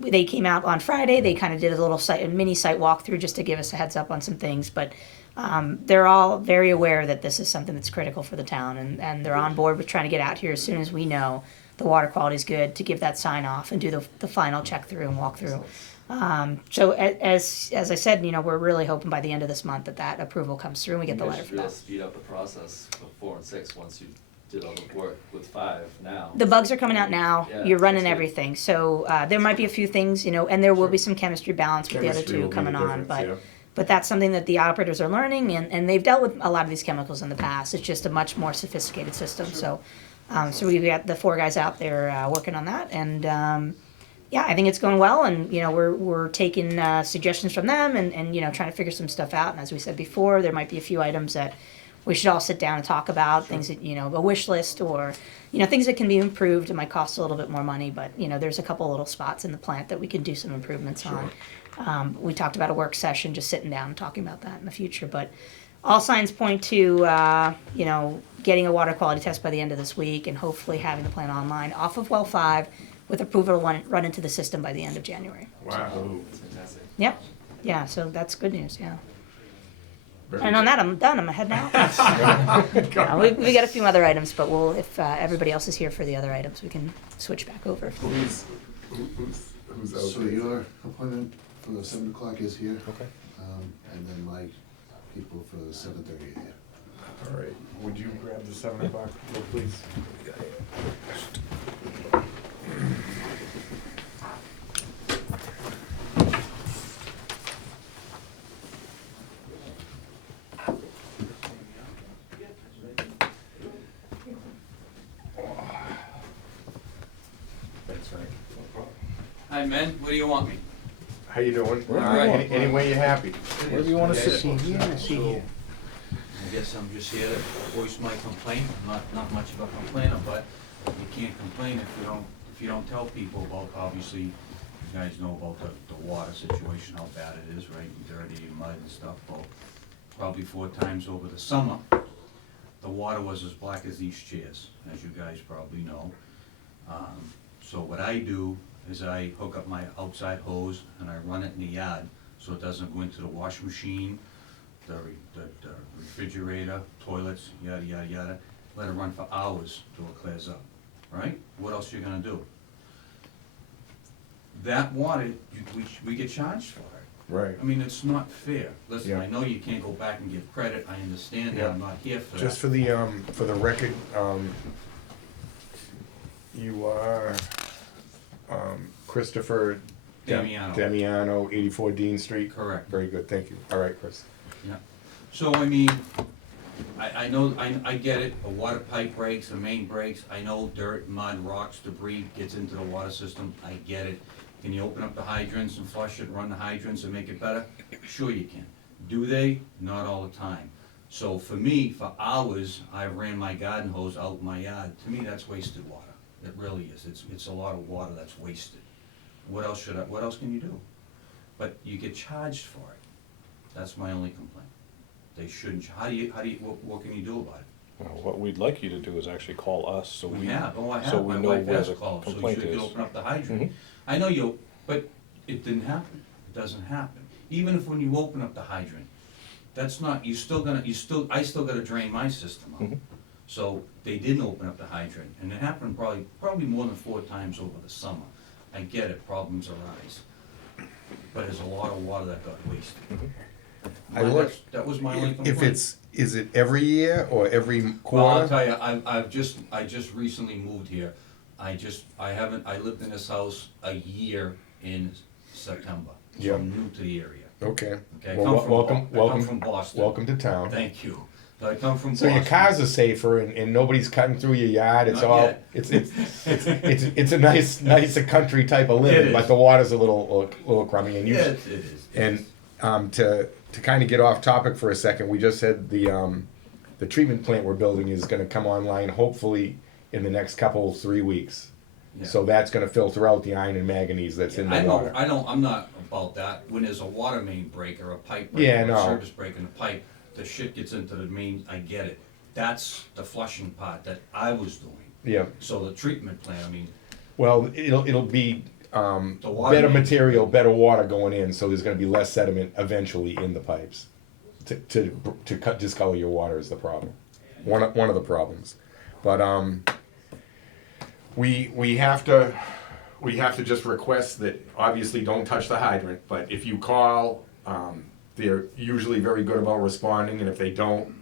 They came out on Friday. They kind of did a little mini site walkthrough just to give us a heads up on some things, but they're all very aware that this is something that's critical for the town, and they're on board with trying to get out here as soon as we know the water quality is good to give that sign off and do the final check through and walk through. So as I said, we're really hoping by the end of this month that approval comes through and we get the You letter guys for should that. speed up the process for 4 and 6 once you did all the work with 5 now. The bugs are coming out now. Yeah, You're running that's good. everything. So there might be a few things, and there will be some chemistry balance with the other Chemistry two will be coming the on. difference, But that's something that the operators are learning, and they've dealt with a lot of these chemicals in the past. It's just a much more sophisticated system. So we've got the 4 guys out there working on that, and I think it's going well. And we're taking suggestions from them, and trying to figure some stuff out. And as we said before, there might be a few items that we should all sit down and talk about, things that a wish list, or things that can be improved. It might cost a little bit more money, but there's a couple little spots in the plant that we can do some improvements on. We talked about a work session, just sitting down and talking about that in the future, but all signs point to getting a water quality test by the end of this week, and hopefully having the plant online off of well 5 with approval to run into the system by the end of January. Wow. That's fantastic. Yep. Yeah, so that's good news. Yeah. Very And on that, I'm done. I'm ahead now. We got a few other items, but if everybody else is here for the other items, we can switch back over. Who's out So there? your appointment for the 7 o'clock is here, Okay. and then my people for the 7:30 are here. All right, would you grab the 7 o'clock, vote, please? Thanks, Frank. Hi, men. Where do you want me? How you doing? All right. Any way you're happy. Wherever you wanna sit. See here or see here? I guess I'm just here to voice my complaint. I'm not much of a complainer, but you can't complain if you don't tell people about, obviously, you guys know about the water situation, how bad it is, right? And dirty and mud and stuff. Well, probably 4 times over the summer, the water was as black as these chairs, as you guys probably know. So what I do is I hook up my outside hose and I run it in the yard so it doesn't go into the washing machine, the refrigerator, toilets, yada, yada, yada. Let it run for hours till it clears up, right? What else you gonna do? That water, we get charged for it. Right. I mean, it's not fair. Listen, Yeah. I know you can't go back and give credit, I understand that, Yeah. I'm not here for that. Just for the record, you are, Christopher Damiano, 84 Dean Street? Correct. Very good, thank you. All right, Chris. Yeah, so I mean, I know, I get it, a water pipe breaks, a main breaks, I know dirt, mud, rocks, debris gets into the water system, I get it. Can you open up the hydrants and flush it, run the hydrants and make it better? Sure you can. Do they? Not all the time. So for me, for hours, I ran my garden hose out in my yard, to me, that's wasted water. It really is, it's a lot of water that's wasted. What else can you do? But you get charged for it. That's my only complaint. They shouldn't, what can you do about it? What we'd like you to do is actually call us, so We we. have, oh, I so have, we my know wife where has the called, so you complaint should is. open up the hydrant. Mhm. I know you, but it didn't happen, it doesn't happen. Even if when you open up the hydrant, that's not, I still gotta drain my system out. Mhm. So they didn't open up the hydrant, and it happened probably more than 4 times over the summer. I get it, problems arise, but there's a lot of water that got wasted. I look- That was my only complaint. Is it every year or every Well, I'll quarter? tell you, I just recently moved here. I lived in this house a year in September. So Yeah. I'm new to the area. Okay. Okay, I Well, come from welcome, Bo- I come welcome, from Boston. welcome to town. Thank you. So I come from So Boston. your cars are safer and nobody's cutting through your yard. It's Not all yet. it's a nicer country type of It living, is. but the water's a little crummy. And you Yeah, it is. and to kind of get off topic for a second, we just said the treatment plant we're building is going to come online hopefully in the next 3 weeks. Yeah. So that's going to filter out the iron and manganese that's in the I know, water. I'm not about that. When there's a water main break or a pipe break Yeah, or no. a service break in the pipe, the shit gets into the main, I get it. That's the flushing part that I was doing. Yeah. So the treatment plant, I mean, Well, it'll be The water better main. material, better water going in, so there's going to be less sediment eventually in the pipes. To discolor your water is the problem. One of the problems, but we have to just request that obviously don't touch the hydrant. But if you call, they're usually very good about responding, and if they don't,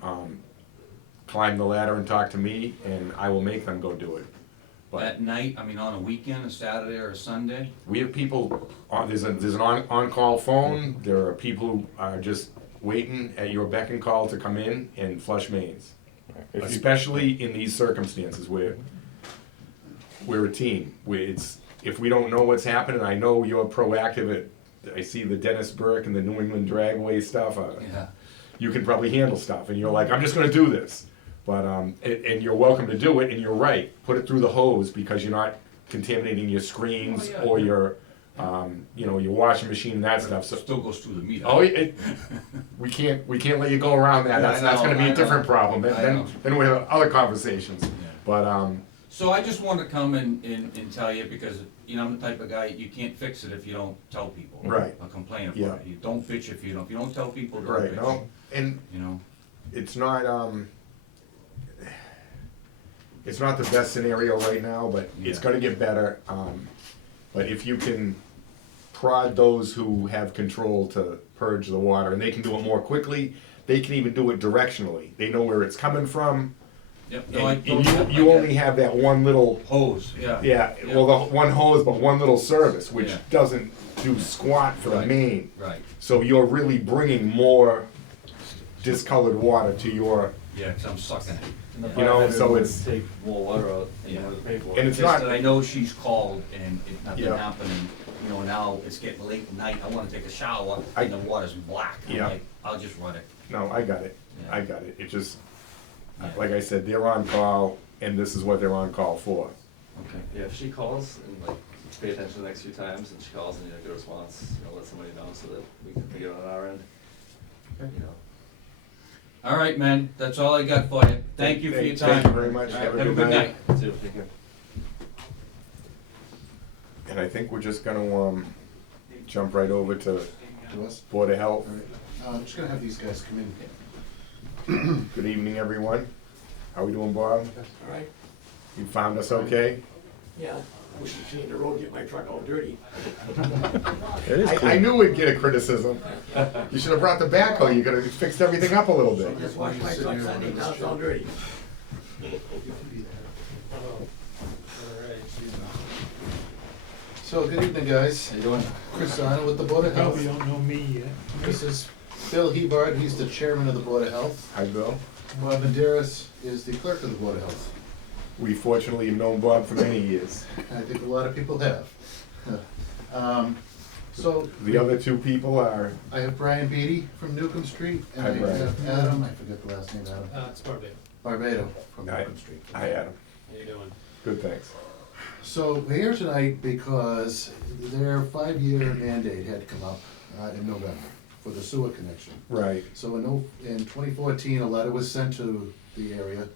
climb the ladder and talk to me, and I will make them go do it. But at night, I mean, on a weekend, a Saturday or a Sunday, we have people on. There's an on-call phone. There are people who are just waiting at your beck and call to come in and flush mains. If you- Especially in these circumstances where we're a team. If we don't know what's happening, I know you're proactive. I see the Dennis Burke and the New England Dragway stuff. yeah. You can probably handle stuff, and you're like, I'm just going to do this. But and you're welcome to do it, and you're right. Put it through the hose because you're not contaminating your screens Oh, yeah. or your your washing machine and that stuff. So Still goes through the meter. we can't let you go around that. Yeah, That's going to be I a different know. problem. I know. Then we have other conversations. But So I just wanted to come and tell you, because, I'm the type of guy, you can't fix it if you don't tell people. Right. Or complain about Yeah. it. You don't bitch if you don't tell people, don't right, bitch. no, and it's not the best scenario right now, but it's Yeah. going to get better. But if you can prod those who have control to purge the water, and they can do it more quickly, they can even do it directionally. They know where it's coming from, Yep, no, I and totally- you only have that one little, Hose, yeah. yeah, well, the one hose, but one little service, which Yeah. doesn't do squat for the Right. main. Right, So you're really bringing more discolored water to your, yeah, 'cause I'm sucking it. you know, so it's, Take more water out and Yeah. you have to pay for it. and it's Just not, that I know she's called and nothing Yeah. happening, now it's getting late at night, I wanna take a shower and the water's black. I'm Yeah. like, I'll just run it. no, I got it, Yeah. I got it. It just, Yeah. like I said, they're on call, and this is what they're on call for. Okay. Yeah, if she calls and pay attention the next few times and she calls and you get a response, let somebody know so that we can figure it on our end. All right, man, that's all I got for you. Thank you for your time. Thank you very much. All right, have a good night. See you, take care. And I think we're just gonna, jump right over to To us? Board of Health. All right. I'm just gonna have these guys come in. Good evening, everyone. How we doing, Bob? All right, You found us okay? yeah, wish you'd seen the road get my truck all dirty. It is I clean. knew we'd get a criticism. You should have brought the backhoe, you could have fixed everything up a little bit. Just washed my truck Sunday, now it's all dirty. So, good evening, guys. How you doing? Chris Zana with the Board of Probably Health. don't know me yet. This is Bill Hebard, he's the chairman of the Board of Health. Hi, Bill. Bob Banderas is the clerk of the Board of Health. We fortunately have known Bob for many years. I think a lot of people have. So, The other two people are, I have Brian Beatty from Newcomb Street, and Hi, I Brian. have Adam, I forget the last name, Adam. It's Barbado. Barbado from Hi. Newcomb Street. hi, Adam. How you doing? Good, thanks. So we're here tonight because their 5-year mandate had come up in November for the sewer connection. Right, So in 2014, a letter was sent to the area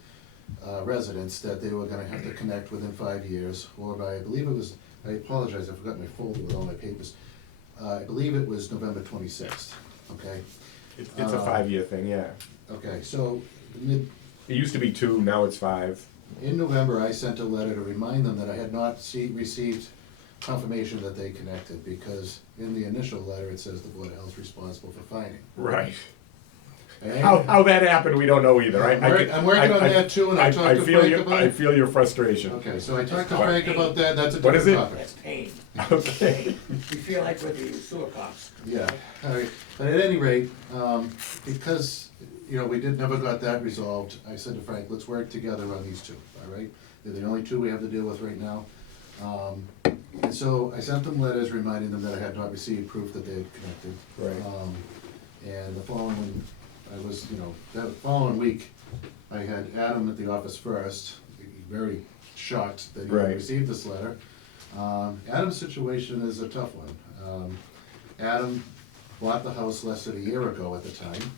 residents that they were gonna have to connect within 5 years, or by, I believe it was, I apologize, I forgot my folder with all my papers. I believe it was November 26th, okay? It's a 5-year thing, yeah. Okay, so It used to be 2, now it's 5. in November, I sent a letter to remind them that I had not received confirmation that they connected, because in the initial letter, it says the Board of Health's responsible for finding. Right. And How that happened, we don't know either. I'm working on that too, and I talked to feel Frank your- about I it. feel your frustration. Okay, so I talked to Frank about that, that's a What is different it? topic. That's pain. Okay. We feel like we're the sewer cops. Yeah, all right, but at any rate, because, you know, we never got that resolved, I said to Frank, let's work together on these two, all right? They're the only two we have to deal with right now. And so I sent them letters reminding them that I had not received proof that they had connected. Right. And the following, that following week, I had Adam at the office first, very shocked that he had Right. received this letter. Adam's situation is a tough one. Adam bought the house less than a year ago at the time,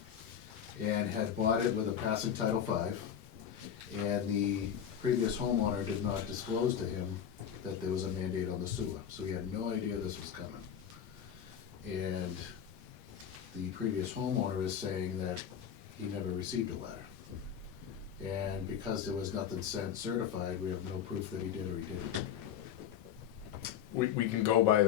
and had bought it with a passing Title V. And the previous homeowner did not disclose to him that there was a mandate on the sewer, so he had no idea this was coming. And the previous homeowner is saying that he never received a letter. And because there was nothing sent certified, we have no proof that he did or he didn't. We can go by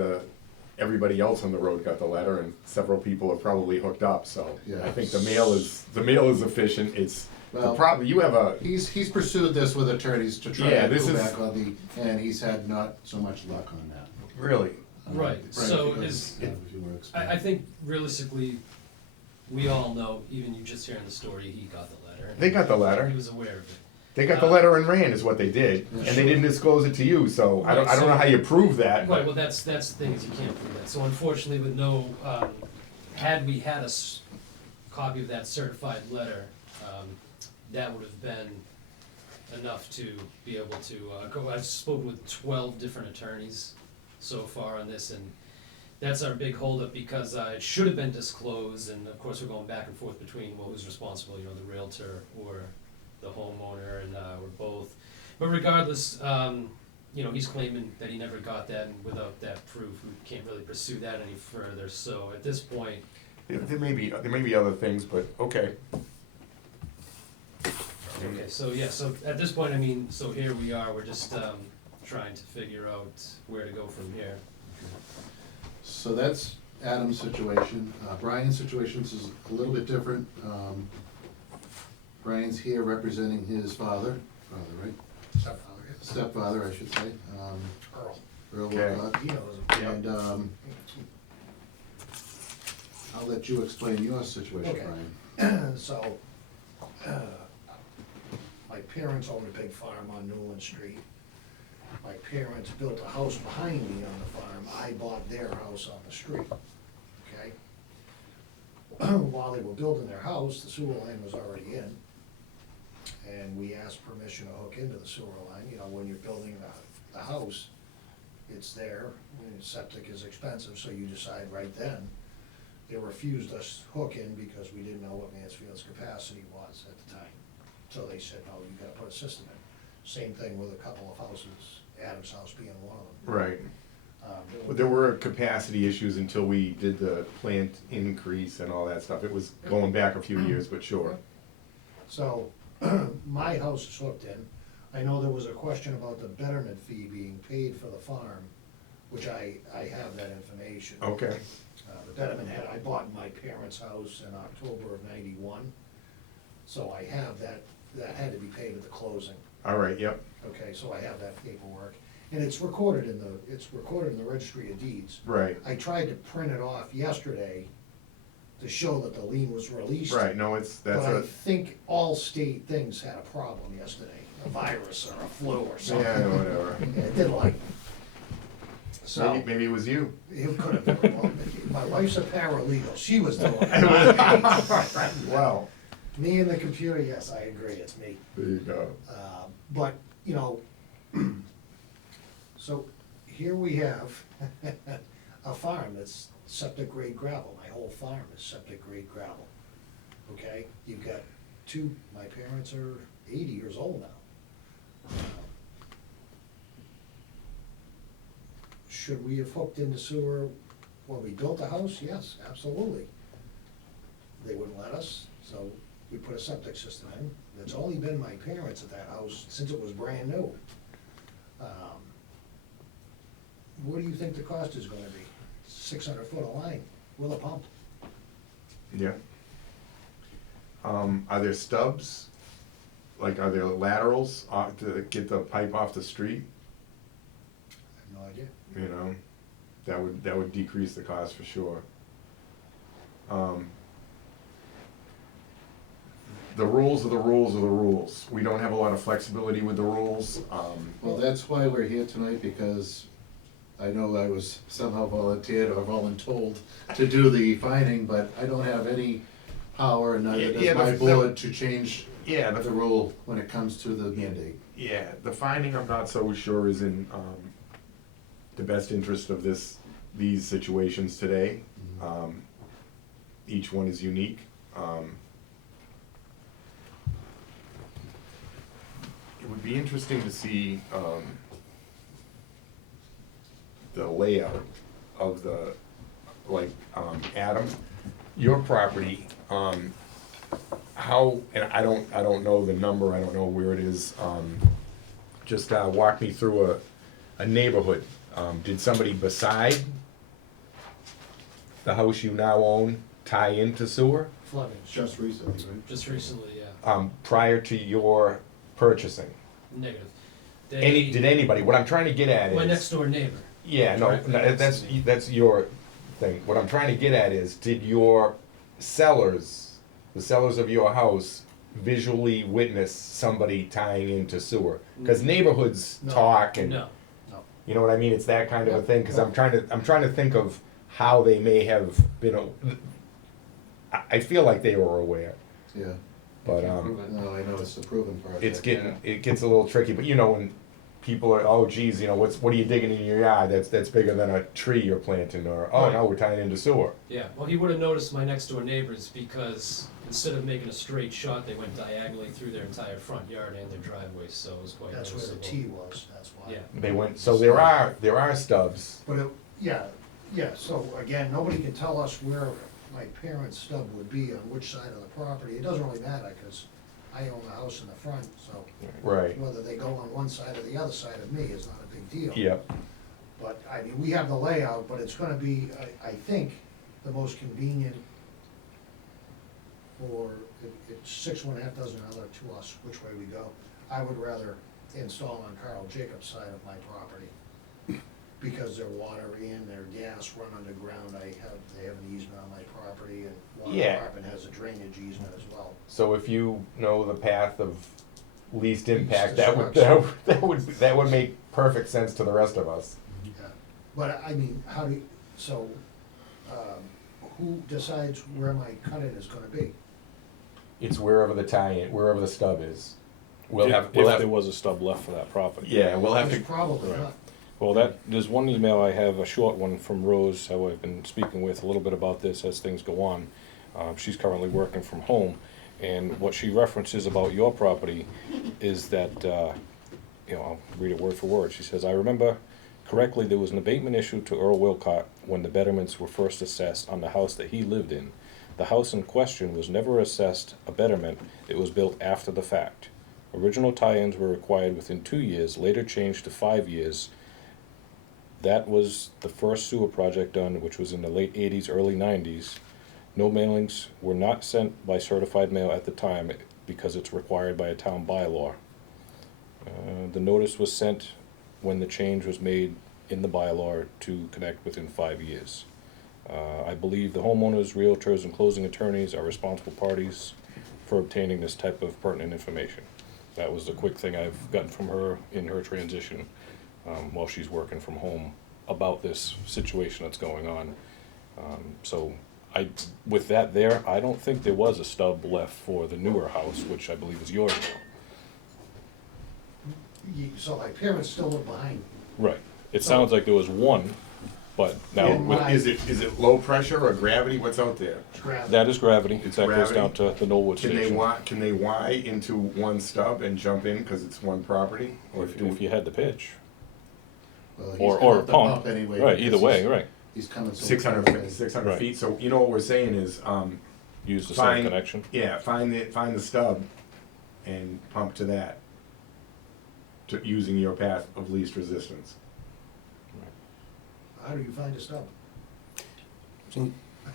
everybody else on the road got the letter, and several people are probably hooked up, so Yeah. I think the mail is efficient, it's, the Well, problem, you have a, He's pursued this with attorneys to try Yeah, and this go is- back on and he's had not so much luck on that. really, Right, Frank, so if you is- could, if you wanna explain. I think realistically, we all know, even you just hearing the story, he got the letter. they got the letter, He was aware of it. they got the letter and ran is what they did, Yeah. and they didn't disclose it to you, so I don't know how you prove that, Right, but, well, that's the thing, is you can't prove that. So unfortunately, with no, had we had a copy of that certified letter, that would have been enough to be able to go. I've spoken with 12 different attorneys so far on this, and that's our big holdup, because it should have been disclosed, and of course, we're going back and forth between, well, who's responsible, the realtor or the homeowner, and or both. But regardless, he's claiming that he never got that, and without that proof, we can't really pursue that any further. So at this point, there may be other things, but, okay. okay, so yeah, so at this point, so here we are, we're just trying to figure out where to go from here. So that's Adam's situation. Brian's situation is a little bit different. Brian's here representing his father, right? Stepfather, I should say. Earl Okay. Wilcox. He knows. And I'll let you explain your situation, Okay. Brian. So, my parents own a big farm on Newland Street. My parents built a house behind me on the farm. I bought their house on the street, okay? While they were building their house, the sewer line was already in. And we asked permission to hook into the sewer line. When you're building the house, it's there, and septic is expensive, so you decide right then. They refused us hook in because we didn't know what Mansfield's capacity was at the time. So they said, no, you gotta put a system in. Same thing with a couple of houses, Adam's house being one of them. Right. But there were capacity issues until we did the plant increase and all that stuff. It was going back a few years, but sure. So, my house is hooked in. I know there was a question about the betterment fee being paid for the farm, which I have that information. Okay. The betterment I bought my parents' house in October of '91, so I have that had to be paid at the closing. All right, yep. Okay, so I have that paperwork, and it's recorded in the registry of deeds. Right. I tried to print it off yesterday to show that the lien was released. Right, no, But I think all state things had a problem yesterday, a virus or a flu or something. Yeah, whatever. And it didn't like me. So, Maybe it was you. it could have been, well, my wife's a paralegal, she was doing it. Wow. Me and the computer, yes, I agree, it's me. There you go. But, so here we have a farm that's septic grade gravel. My whole farm is septic grade gravel. Okay, you've got my parents are 80 years old now. Should we have hooked into sewer when we built the house? Yes, absolutely. They wouldn't let us, so we put a septic system in. It's only been my parents at that house since it was brand new. What do you think the cost is gonna be? 600 foot of line with a pump. Yeah. Are there stubs? Like, are there laterals to get the pipe off the street? I have no idea. You know, that would decrease the cost for sure. The rules are the rules are the rules. We don't have a lot of flexibility with the rules. Well, that's why we're here tonight, because I know I was somehow volunteered or voluntold to do the finding, but I don't have any power, and neither Yeah, does my the- board, to change Yeah, the rule when it comes to the mandate. Yeah, the finding I'm not so sure is in the best interest of these situations today. Each one is unique. It would be interesting to see the layout of the, like, Adam, your property, how, and I don't know the number, I don't know where it is, just walk me through a neighborhood. Did somebody beside the house you now own tie into sewer, Flooding, Just recently, right? just recently, yeah, prior to your purchasing? negative. Did anybody, what I'm trying to get at is. My next door neighbor, Yeah, no, Directly no, next to me. that's your thing. What I'm trying to get at is, did your sellers, the sellers of your house, visually witness somebody tying into sewer? Because neighborhoods No. talk and, no, you know what I mean? It's that kind of a thing, because I'm trying to think of how they may have been, I feel like they were aware, Yeah. but, No, I know it's the proven project. it gets a little tricky, but you know, when people are, oh geez, you know, what are you digging in your yard, that's bigger than a tree you're planting, or, oh no, we're tying into sewer. yeah, well, he would have noticed my next door neighbors, because instead of making a straight shot, they went diagonally through their entire front yard and their driveway, so it was quite That's noticeable. where the T was, that's why. Yeah, They went, so there are stubs. But it, yeah, so again, nobody can tell us where my parents' stub would be on which side of the property. It doesn't really matter, cause I own the house in the front, so Right. whether they go on one side or the other side of me is not a big deal. Yep. But, I mean, we have the layout, but it's gonna be, I think, the most convenient for, it's 6, 1/2 dozen other to us, which way we go. I would rather install on Carl Jacobs' side of my property, because their water and their gas run underground. They have an easement on my property, and water Yeah. department has a drainage easement as well. So if you know the path of least impact, destruction. that would make perfect sense to the rest of us. Yeah. But, I mean, how do you, so, who decides where my cut-in is gonna be? It's wherever the tie-in, wherever the stub is. We'll If have, there was a stub left for that property. yeah, we'll have to, It's probably Right. not. Well, there's one email I have, a short one from Rose, who I've been speaking with a little bit about this as things go on. She's currently working from home, and what she references about your property is that, I'll read it word for word. She says, "I remember correctly, there was an abatement issued to Earl Wilcott when the betterments were first assessed on the house that he lived in. The house in question was never assessed a betterment, it was built after the fact. Original tie-ins were required within 2 years, later changed to 5 years. That was the first sewer project done, which was in the late 80s, early 90s. No mailings were not sent by certified mail at the time because it's required by a town bylaw. The notice was sent when the change was made in the bylaw to connect within 5 years. I believe the homeowners, realtors, and closing attorneys are responsible parties for obtaining this type of pertinent information." That was the quick thing I've gotten from her in her transition, while she's working from home, about this situation that's going on. So with that there, I don't think there was a stub left for the newer house, which I believe is yours now. So my parents still live behind me. Right. It sounds like there was one, But now, Yeah, with- my- Is it low pressure or gravity? What's out there? It's gravity. that is gravity, It's that goes gravity. down to the Knollwood Can they station. can they Y into one stub and jump in because it's one property? Or If you had the pitch, Well, he's or gonna a have to pump, anyway, right, because either way, he's- right, He's coming so 600 far away. 600 Right. feet, so you know what we're saying is, use the Fine. same connection. yeah, find the stub and pump to that. Using your path of least resistance. How do you find a stub? So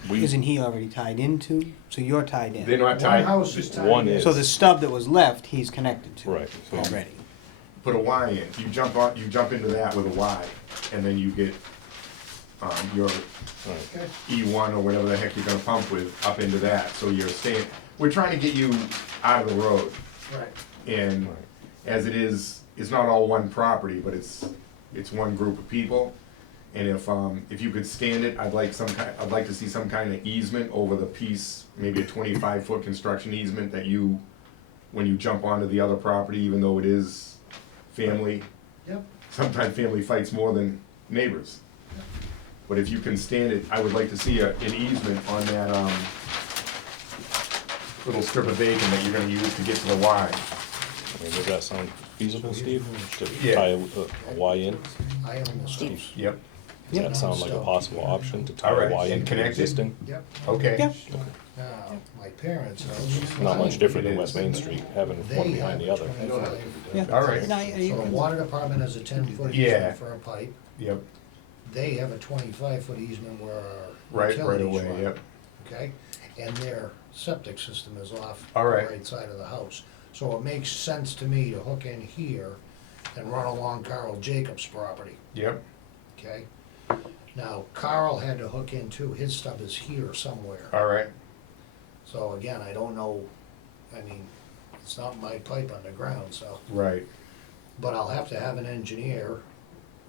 We, isn't he already tied into? So you're tied in. They're not One tied, house is tied One in. is. So the stub that was left, he's connected to. Right, so you- Already. put a Y in, you jump into that with a Y, and then you get, your right, Okay. E1 or whatever the heck you're gonna pump with up into that, so you're staying, we're trying to get you out of the road. Right. And Right. as it is, it's not all one property, but it's one group of people. And if you could stand it, I'd like to see some kind of easement over the piece, maybe a 25-foot construction easement that you, when you jump onto the other property, even though it is family, Yep. sometimes family fights more than neighbors. But if you can stand it, I would like to see an easement on that, little strip of bacon that you're gonna use to get to the Y. I mean, does that sound feasible, Steve? To Yeah. tie a Y in? I own this house. Yep. Does that sound like a possible option to tie All a right, Y in and connect it? existing? Yep. Okay. Yeah. Now, my parents' house. Not much different than It West is. Main Street, having They one have behind the a other. 25. Yeah. All right. No, you So the can- water department has a 10-foot Yeah. easement for a pipe. Yep. They have a 25-foot easement where our Right utilities away, run. yep. Okay? And their septic system is off the All right. right side of the house. So it makes sense to me to hook in here and run along Carl Jacobs' property, Yep. okay? Now, Carl had to hook in too, his stub is here somewhere. All right. So again, I don't know, I mean, it's not my pipe underground, so, Right. but I'll have to have an engineer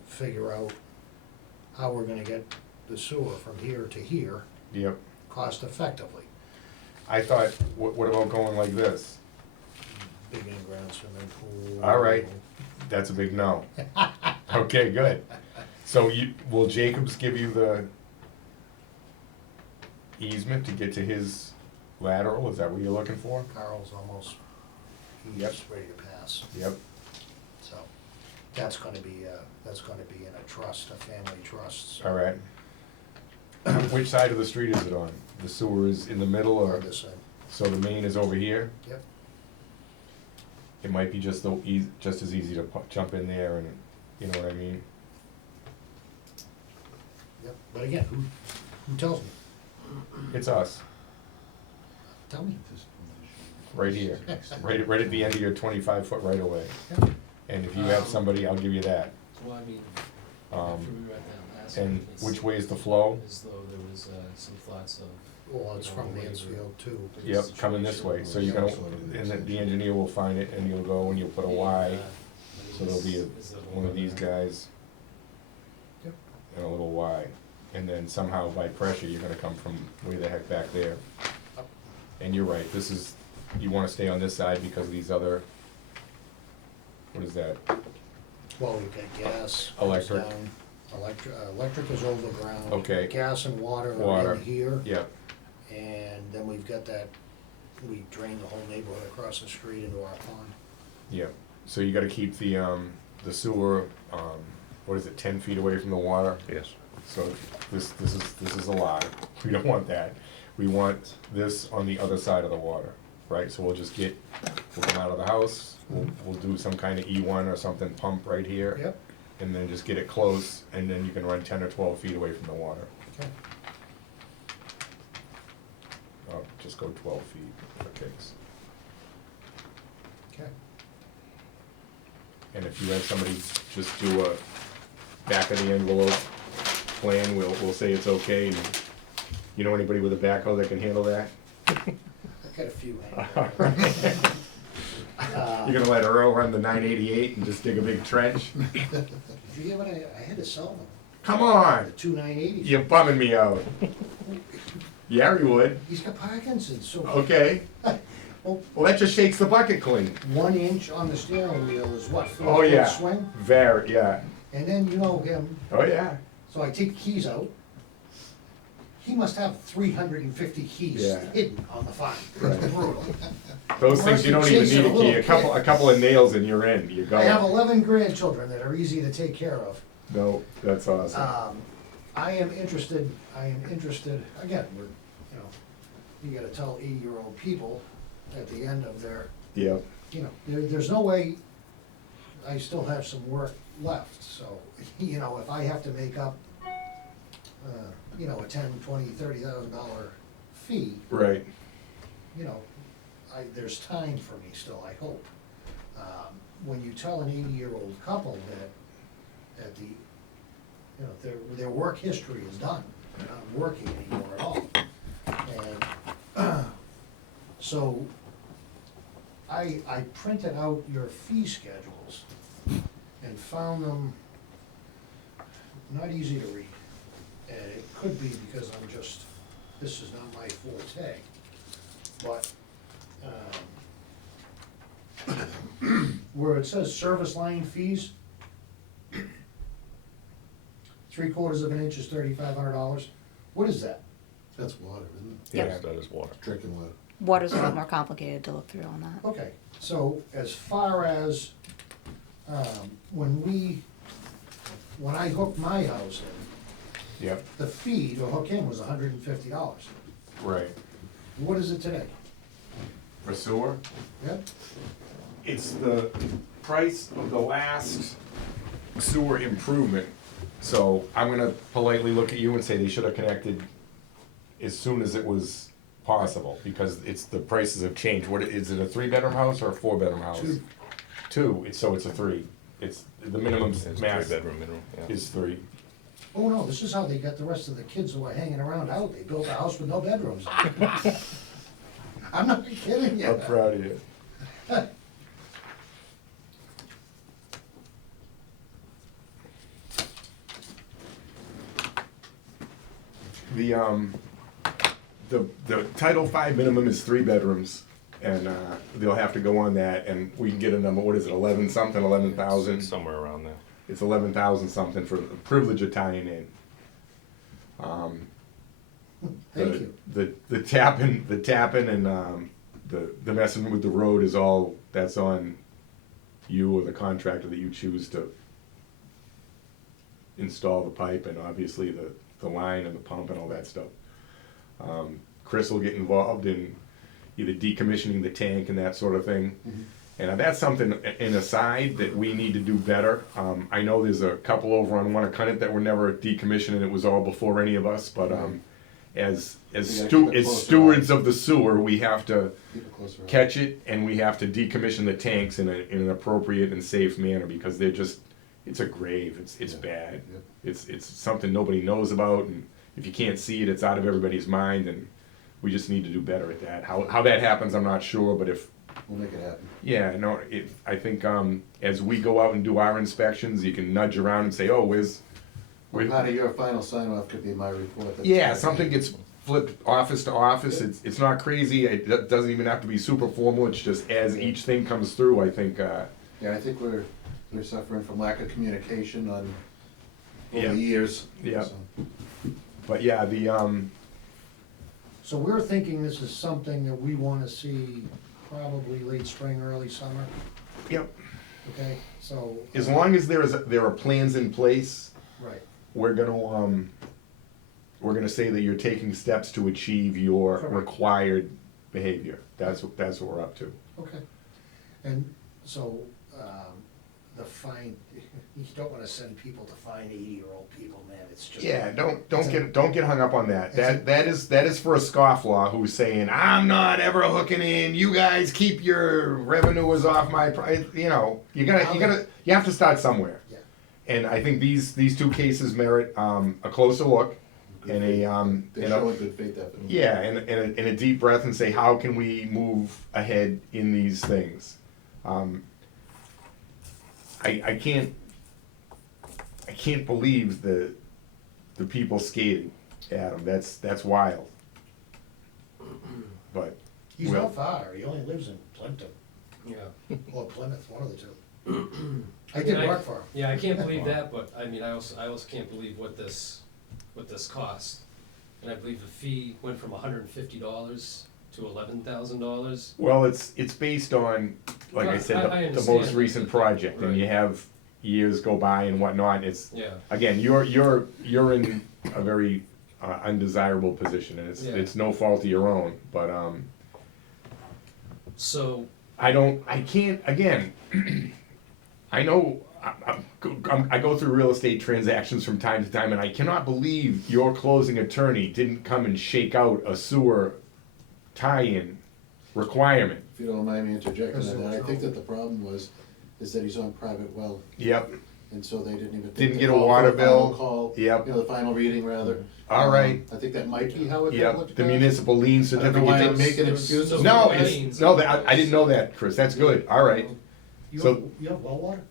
figure out how we're gonna get the sewer from here to here Yep. cost effectively. I thought, what about going like this? Big in-ground swimming pool. All right. That's a big no. Okay, good. So will Jacobs give you the easement to get to his lateral? Is that what you're looking for? Carl's almost, he's Yep. ready to pass, Yep. so that's gonna be in a trust, a family trust, so. All right. Which side of the street is it on? The sewer is in the middle, or, On this end, so the main is over here? yep. It might be just as easy to jump in there and, you know what I mean? Yep, but again, who tells me? It's us, Tell me. right here, right at the end of your 25-foot right of way. Yeah. And if you have somebody, I'll give you that. Well, I mean, Um, after we read that last and week, it's which way is the flow? as though there was some thoughts of. Well, it's from Mansfield too. Yep, coming this way, so you're gonna, and the engineer will find it, and you'll go and you'll put a Y, so there'll be one of these guys. Yep. And a little Y, and then somehow by pressure, you're gonna come from way the heck back there. And you're right, you wanna stay on this side because of these other, what is that? Well, we've got gas. comes Electric. down, Electric is overground. Okay. Gas and water Water. are in here, Yep, and then we've got that, we drain the whole neighborhood across the street into our pond. yep, so you gotta keep the sewer, what is it, 10 feet away from the water? Yes. So this is a lie. We don't want that. We want this on the other side of the water, right? So we'll come out of the house, we'll do some kind of E1 or something, pump right here. Yep, And then just get it close, and then you can run 10 or 12 feet away from the water. okay. Oh, just go 12 feet for kicks. Okay. And if you have somebody just do a back of the envelope plan, we'll say it's okay. And you know anybody with a backhoe that can handle that? I've got a few hanging around. You're gonna let Earl run the 988 and just dig a big trench? Did you hear what I had to sell them? Come The on! two 980s. You're bumming me out. Yeah, he would. He's got Parkinson's, so. Okay. Well, Well, that just shakes the bucket clean. 1 inch on the steering wheel is what, Oh, 4 yeah. foot swing? Very, yeah. And then you know him, Oh, yeah. So I take keys out. He must have 350 keys Yeah. hidden on the farm. Right. It's brutal. Those things, you don't even need a key, a couple of nails and you're in, you're I have going. 11 grandchildren that are easy to take care of. No, that's awesome. I am interested, again, we're, you gotta tell 80-year-old people at the end of their, Yeah, there's no way, I still have some work left, so, if I have to make up, a $10, $20, $30,000 fee, right, there's time for me still, I hope. When you tell an 80-year-old couple that at the, their work history is done, they're not working anymore at all. And so I printed out your fee schedules and found them not easy to read. And it could be because this is not my forte. But where it says service line fees, 3/4 of an inch is $3,500. What is that? That's water, isn't it? Yep. Yes, that is water. Drinking water. Water's a lot more complicated to look through on that. Okay, so as far as, when I hooked my house in, yep, the fee to hook in was $150. right. What is it today? For sewer, Yep, it's the price of the last sewer improvement. So I'm gonna politely look at you and say they should have connected as soon as it was possible, because the prices have changed. What, is it a 3-bedroom house or a 4-bedroom house? 2. 2, so it's a 3. It's, the minimum It's a max 3-bedroom minimum, yeah. is 3. Oh, no, this is how they got the rest of the kids who are hanging around out. They built a house with no bedrooms. I'm not kidding you. I'm proud of you. The Title V minimum is 3 bedrooms, and they'll have to go on that, and we can get a number, what is it, 11 something, 11,000? Somewhere around there. It's 11,000 something for the privilege of tying in. Thank you. The tapping and the messing with the road is all, that's on you or the contractor that you choose to install the pipe, and obviously the line and the pump and all that stuff. Chris will get involved in either decommissioning the tank and that sort of thing. And that's something, an aside, that we need to do better. I know there's a couple over on Winnicott that were never decommissioned, and it was all before any of us, but as stewards of the sewer, we have to Keep it closer. catch it, and we have to decommission the tanks in an appropriate and safe manner, because they're just, it's a grave, it's bad. Yep. It's something nobody knows about, and if you can't see it, it's out of everybody's mind, and we just need to do better at that. How that happens, I'm not sure, but if, We'll make it happen. yeah, no, I think as we go out and do our inspections, you can nudge around and say, oh, where's Part of your final sign-off could be my report. That's yeah, it. something gets flipped office to office. It's not crazy. It doesn't even have to be super formal. It's just as each thing comes through, I think. Yeah, I think we're suffering from lack of communication on over Yeah. the years. Yeah. So, But yeah, So we're thinking this is something that we wanna see probably late spring, early summer, yep. okay? So. As long as there are plans in place, Right, we're gonna say that you're taking steps to achieve your Correct. required behavior. That's what we're up to. okay. And so, the fine, you don't wanna send people to find 80-year-old people, man, it's just. Yeah, don't get hung up on that. It's That is for a scofflaw who's saying, I'm not ever hooking in. You guys keep your revenues off my price. You have to start somewhere. Yeah. And I think these 2 cases merit a closer look and They a show a good faith effort. yeah, and a deep breath and say, how can we move ahead in these things? I can't believe the people skating, Adam. That's wild. But He's well, not far, he only lives in Plimpton, Yeah. or Plymouth, one of the two. I did work for him. Yeah, I can't believe that, but I mean, I also can't believe what this cost. And I believe the fee went from $150 to $11,000. Well, it's based on, like I said, I the most understand. recent project, and Right. you have years go by and whatnot. It's Yeah. again, you're in a very undesirable position, and Yeah. it's no fault of your own. But So, I can't again. I know I go through real estate transactions from time to time, and I cannot believe your closing attorney didn't come and shake out a sewer tie-in requirement. If you don't mind me interjecting Because on there that, I was think no- that the problem is that he's on private well, Yep. and so they didn't even. take Didn't the get a call for water the final bill. Call, Yep. you know, the final reading rather. All right. I think that might be how it got Yep. looked The at. municipal lien I don't certificate. know why I'm didn't- making There's excuses. so No, many it's, liens no, on that, I didn't know that, Chris, that's good, all right. You So- have, you have well water?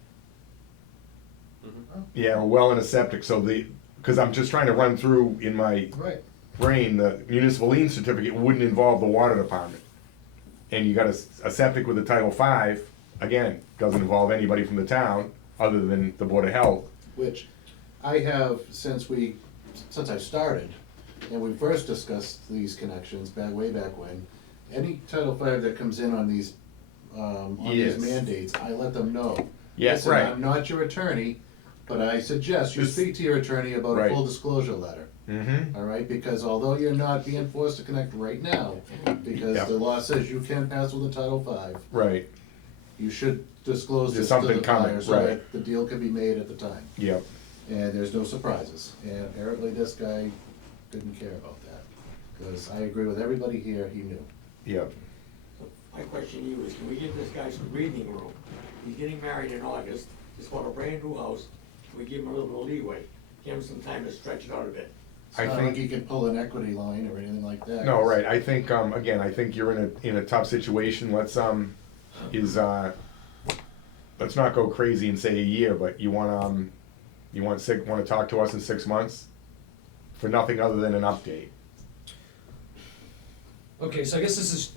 Yeah, a well and a septic, so because I'm just trying to run through in my Right. brain, the municipal lien certificate wouldn't involve the water department. And you got a septic with a Title V, again, doesn't involve anybody from the town, other than the Board of Health. Which I have since I started, and we first discussed these connections way back when. Any Title V that comes in on these Yes. mandates, I let them know. Yes, Listen, right. I'm not your attorney, but I suggest you This- speak to your attorney about a Right. full disclosure letter. Mm-hmm. All right, because although you're not being forced to connect right now, because Yeah. the law says you can pass with a Title V, Right, you should disclose There's this to the something coming, buyer so right. that the deal can be made at the time. yep, And there's no surprises, and apparently this guy didn't care about that, because I agree with everybody here, he knew. yep. My question to you is, can we give this guy some breathing room? He's getting married in August, just bought a brand new house, can we give him a little bit of leeway? Give him some time to stretch it out a bit. It's I not think- like he can pull an equity line or anything like that. No, right, I think, again, I think you're in a tough situation, let's not go crazy and say a year, but you wanna talk to us in 6 months? For nothing other than an update. okay, so I guess this is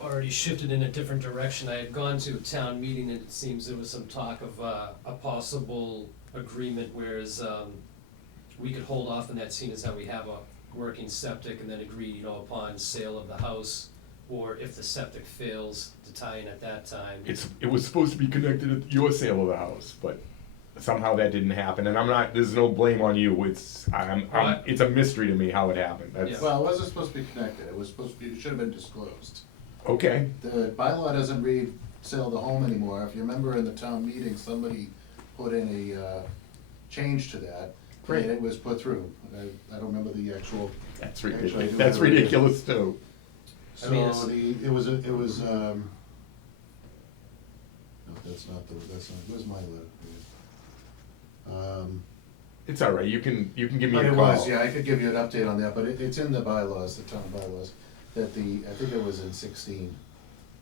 already shifted in a different direction. I had gone to a town meeting and it seems there was some talk of a possible agreement, whereas we could hold off on that, seeing as how we have a working septic, and then agree, upon sale of the house, or if the septic fails, to tie in at that time. It was supposed to be connected at your sale of the house, but somehow that didn't happen, and there's no blame on you, it's a mystery to me how it happened, that's, Yeah. Well, it wasn't supposed to be connected, it was supposed to be, it should have been disclosed. okay, The bylaw doesn't read sale of the home anymore. If you remember in the town meeting, somebody put in a change to that. Great. And it was put through. I don't remember the actual. that's Actually, I ridiculous, do that's have it. ridiculous too. I mean, So it was, no, that's not, where's my letter? It's all right, you can give me But a it call. was, yeah, I could give you an update on that, but it's in the bylaws, the town bylaws, that I think it was in 16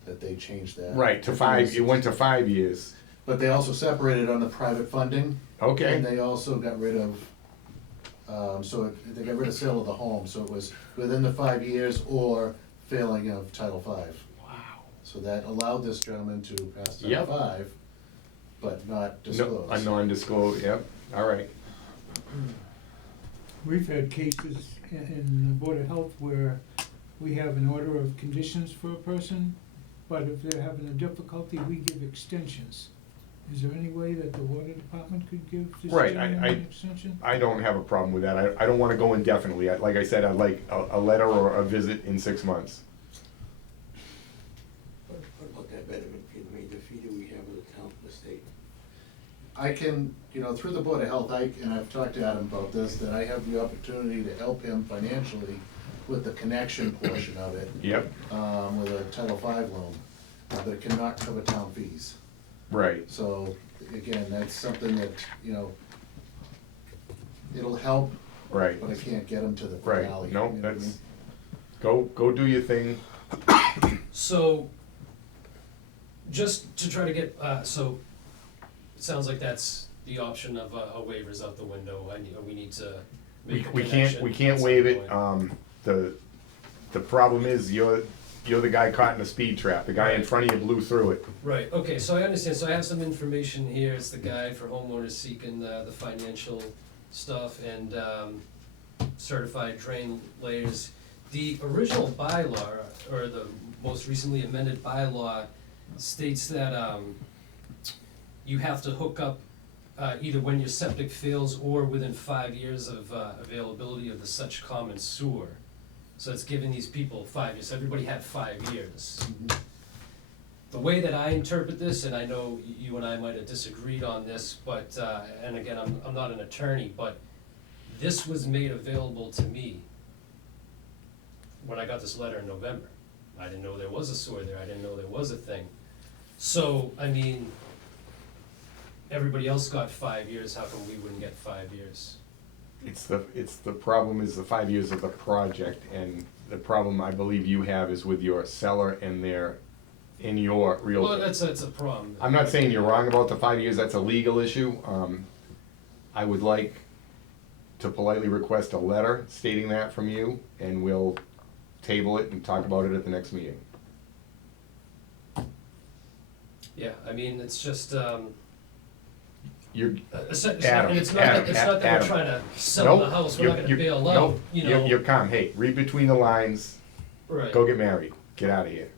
that they changed that. Right, to 5, it went to 5 years, But they also separated on the private funding. And okay, they also got rid of, they got rid of sale of the home, so it was within the 5 years or failing of Title V. wow. So that allowed this gentleman to pass Yep. Title V, but not No, disclose. a non-disclosed, yep, all right, We've had cases in the Board of Health where we have an order of conditions for a person, but if they're having a difficulty, we give extensions. Is there any way that the water department could give this Right, gentleman I- an extension? I don't have a problem with that, I don't wanna go indefinitely, like I said, I'd like a letter or a visit in 6 months. What about that betterment fee, the major fee that we have with the town, the state? I can, through the Board of Health, and I've talked to Adam about this, that I have the opportunity to help him financially with the connection portion of it, Yep, with a Title V loan, but it cannot cover town fees. right, So, again, that's something that, it'll help, right, but I can't get him to the right, finale. no, you know what I that's, mean? go do your thing, So, just to try to get, so, it sounds like that's the option of a waiver's out the window, we need to make a we connection. can't at some waive it, point. the problem is you're the guy caught in a speed trap. The guy in front of you blew through it. Right, okay, so I understand, so I have some information here, it's the guy for homeowners seeking the financial stuff and, certified drain layers. The original bylaw, or the most recently amended bylaw, states that, you have to hook up, either when your septic fails or within 5 years of, availability of the such common sewer. So it's giving these people 5 years, everybody had 5 years. The way that I interpret this, and I know you and I might have disagreed on this, but, and again, I'm not an attorney, but this was made available to me when I got this letter in November. I didn't know there was a sewer there, I didn't know there was a thing. So, I mean, everybody else got 5 years, how come we wouldn't get 5 years? It's the problem is the 5 years of the project, and the problem I believe you have is with your seller and your real. Well, that's a problem. I'm not saying you're wrong about the 5 years, that's a legal issue. I would like to politely request a letter stating that from you, and we'll table it and talk about it at the next meeting. Yeah, I mean, it's just, You're, and it's not Adam, that we're Adam. trying to sell Nope, the house, we're you- not gonna you- bail nope, out, you know. You're calm, hey, read between the lines, Right. go get married, get out of here.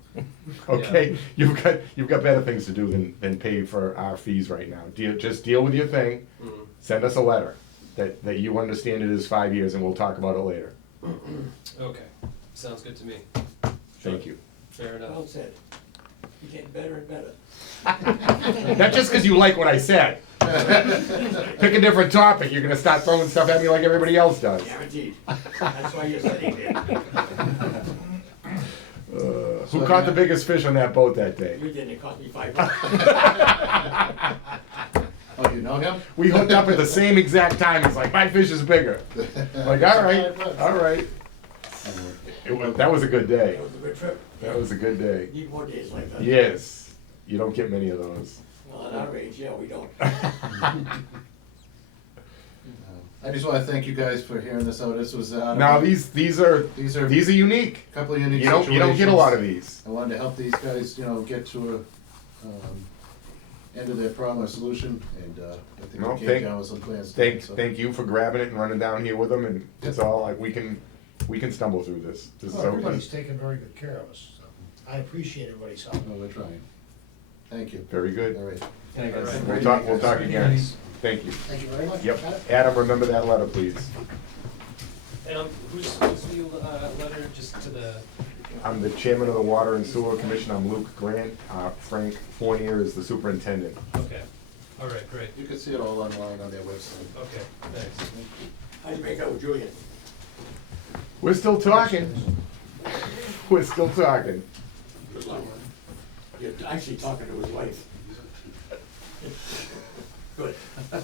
Okay, you've got better things to do than pay for our fees right now. Just deal with your thing, Mhm. send us a letter that you understand it is 5 years, and we'll talk about it later. Okay, sounds good to me. Thank you. Fair enough. Well said. You're getting better and better. Not just because you like what I said. Pick a different topic, you're gonna start throwing stuff at me like everybody else does. Guaranteed. That's why you're sitting there. Who caught the biggest fish on that boat that day? You didn't, it cost me $5. Oh, you know him? We hooked up at the same exact time. He's like, my fish is bigger. Like, all right, all right. That was a good day. It was a good trip. That was a good day. Need more days like that. Yes, you don't get many of those. Well, at our age, yeah, we don't. I just wanna thank you guys for hearing this out. This was, Now these are unique. a couple of unique You situations. don't get a lot of these. I wanted to help these guys, get to a, end of their problem or solution, and, I think No, we came down with some plans. Thank you for grabbing it and running down here with them, and it's all like we can stumble through this. This is Well, okay. everybody's taken very good care of us, so I appreciate everybody's help. No, we're trying. Thank you. Very good. All right. We'll talk again. Thank you. Thank you very much. Yep. Got it? Adam, remember that letter, please. And who's the letter, just to the, I'm the chairman of the Water and Sewer Commission. I'm Luke Grant. Frank Fournier is the superintendent. okay, all right, great, You can see it all online on their website. okay, thanks. How'd you make out with Julian? We're still talking. We're still talking. Good luck. You're actually talking to his wife. Good. No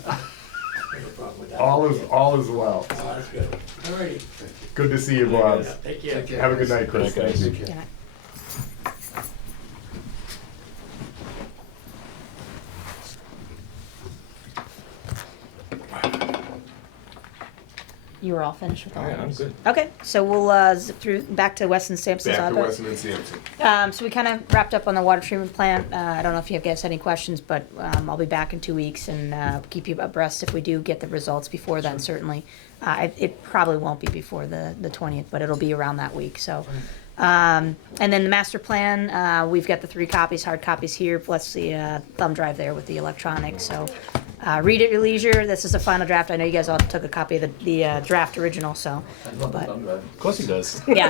problem with that. All is well. Oh, that's good. All righty. Good to see you, Bob. Take care. Have a good night, Chris. Good night, guys. Thank you. Good night. You were all finished with all Yeah, of I'm those? good. Okay, so we'll zip through back to Weston Sampson's Back to office. Weston and Sampson. So we kind of wrapped up on the water treatment plant. I don't know if you guys had any questions, but I'll be back in 2 weeks and keep you abreast if we do get the results before then, certainly. It probably won't be before the 20th, but it'll be around that week, so. And then the master plan, we've got the 3 copies, hard copies here, plus the thumb drive there with the electronics, so. Read at your leisure. This is the final draft. I know you guys all took a copy of the draft original, so. But, Of course he does. yeah.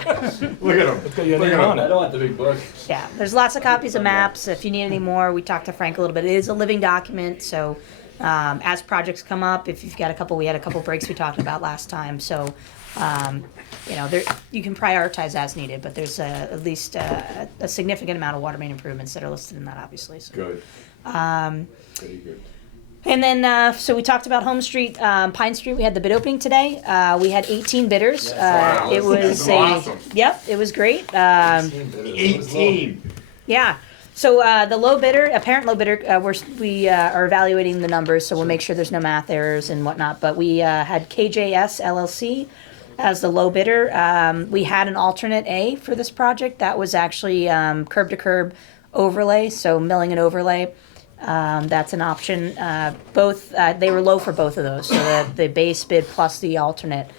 Look at him. It's got your Look name at on him. it. don't want the big book. Yeah, there's lots of copies of maps. If you need any more, we talked to Frank a little bit. It is a living document, so as projects come up, if you've got we had a couple breaks we talked about last time, so there you can prioritize as needed, but there's at least a significant amount of water main improvements that are listed in that, obviously. So. Good. Very good. And then, so we talked about Home Street, Pine Street. We had the bid opening today. We had 18 bidders. Wow, It was that's awesome. Yep, it was great. 18. Yeah. So the low bidder, apparent low bidder, we are evaluating the numbers, so we'll make sure there's no math errors and whatnot. But we had KJS LLC as the low bidder. We had an alternate A for this project that was actually curb to curb overlay, so milling and overlay. That's an option. Both they were low for both of those. So the base bid plus the alternate,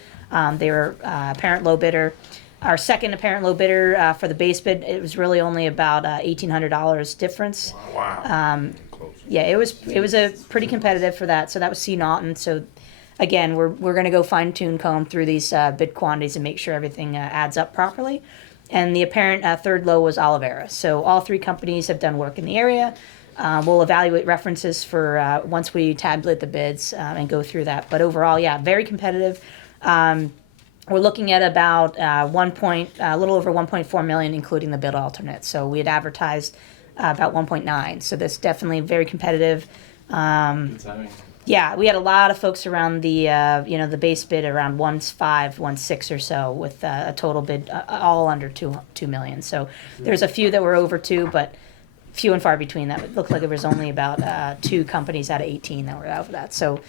they were apparent low bidder. Our second apparent low bidder for the base bid, it was really only about $1,800 difference. Wow. Yeah, it was a pretty competitive for that. So that was C. Naughton. So again, we're going to go fine tune comb through these bid quantities and make sure everything adds up properly. And the apparent third low was Olivera. So all three companies have done work in the area. We'll evaluate references for once we tabulate the bids and go through that. But overall, yeah, very competitive. We're looking at about a little over 1.4 million, including the bid alternate. So we had advertised about 1.9. So that's definitely very competitive. Good timing. Yeah, we had a lot of folks around the the base bid around 1.5, 1.6 or so, with a total bid all under 2 million. So there's a few that were over 2, but few and far between. That would look like there was only about 2 companies out of 18 that were over that. So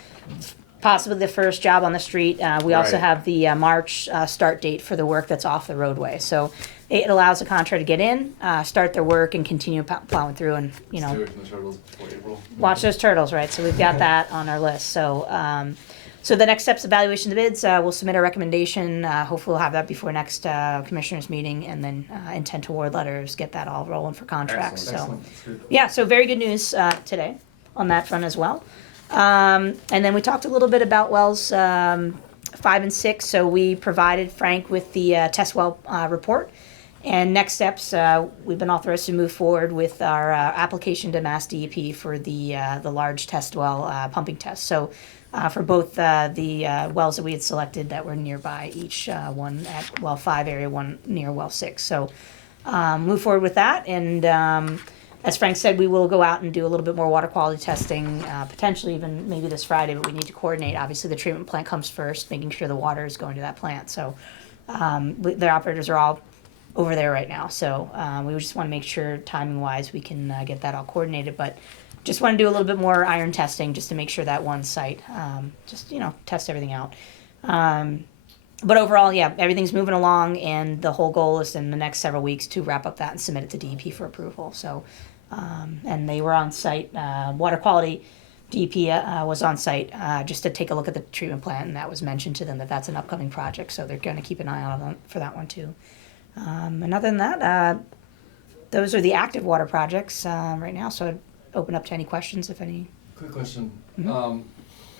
possibly the first job on the street. We also have the March start date for the work that's off the roadway. So it allows the contractor to get in, start their work, and continue plowing through, and Stay away from the turtles before April. watch those turtles, right? So we've got that on our list. So so the next step's evaluation of the bids. We'll submit a recommendation. Hopefully we'll have that before next commissioners meeting, and then intent to award letters, get that all rolling for contracts. Excellent. That's good. Yeah, so very good news today on that front as well. And then we talked a little bit about wells 5 and 6. So we provided Frank with the test well report. And next steps, we've been authorized to move forward with our application to Mass DEP for the large test well pumping test. So for both the wells that we had selected that were nearby, each one at well 5 area, one near well 6. So move forward with that, and as Frank said, we will go out and do a little bit more water quality testing, potentially even maybe this Friday, but we need to coordinate. Obviously, the treatment plant comes first, making sure the water is going to that plant. So the operators are all over there right now. So we just want to make sure timing-wise we can get that all coordinated. But just want to do a little bit more iron testing just to make sure that one site, test everything out. But overall, yeah, everything's moving along, and the whole goal is in the next several weeks to wrap up that and submit it to DEP for approval. So, and they were on site. Water quality, DEP was on site just to take a look at the treatment plant, and that was mentioned to them that that's an upcoming project. So they're going to keep an eye on for that one too. And other than that, those are the active water projects right now. So I'd open up to any questions, if any. Quick question. Mhm.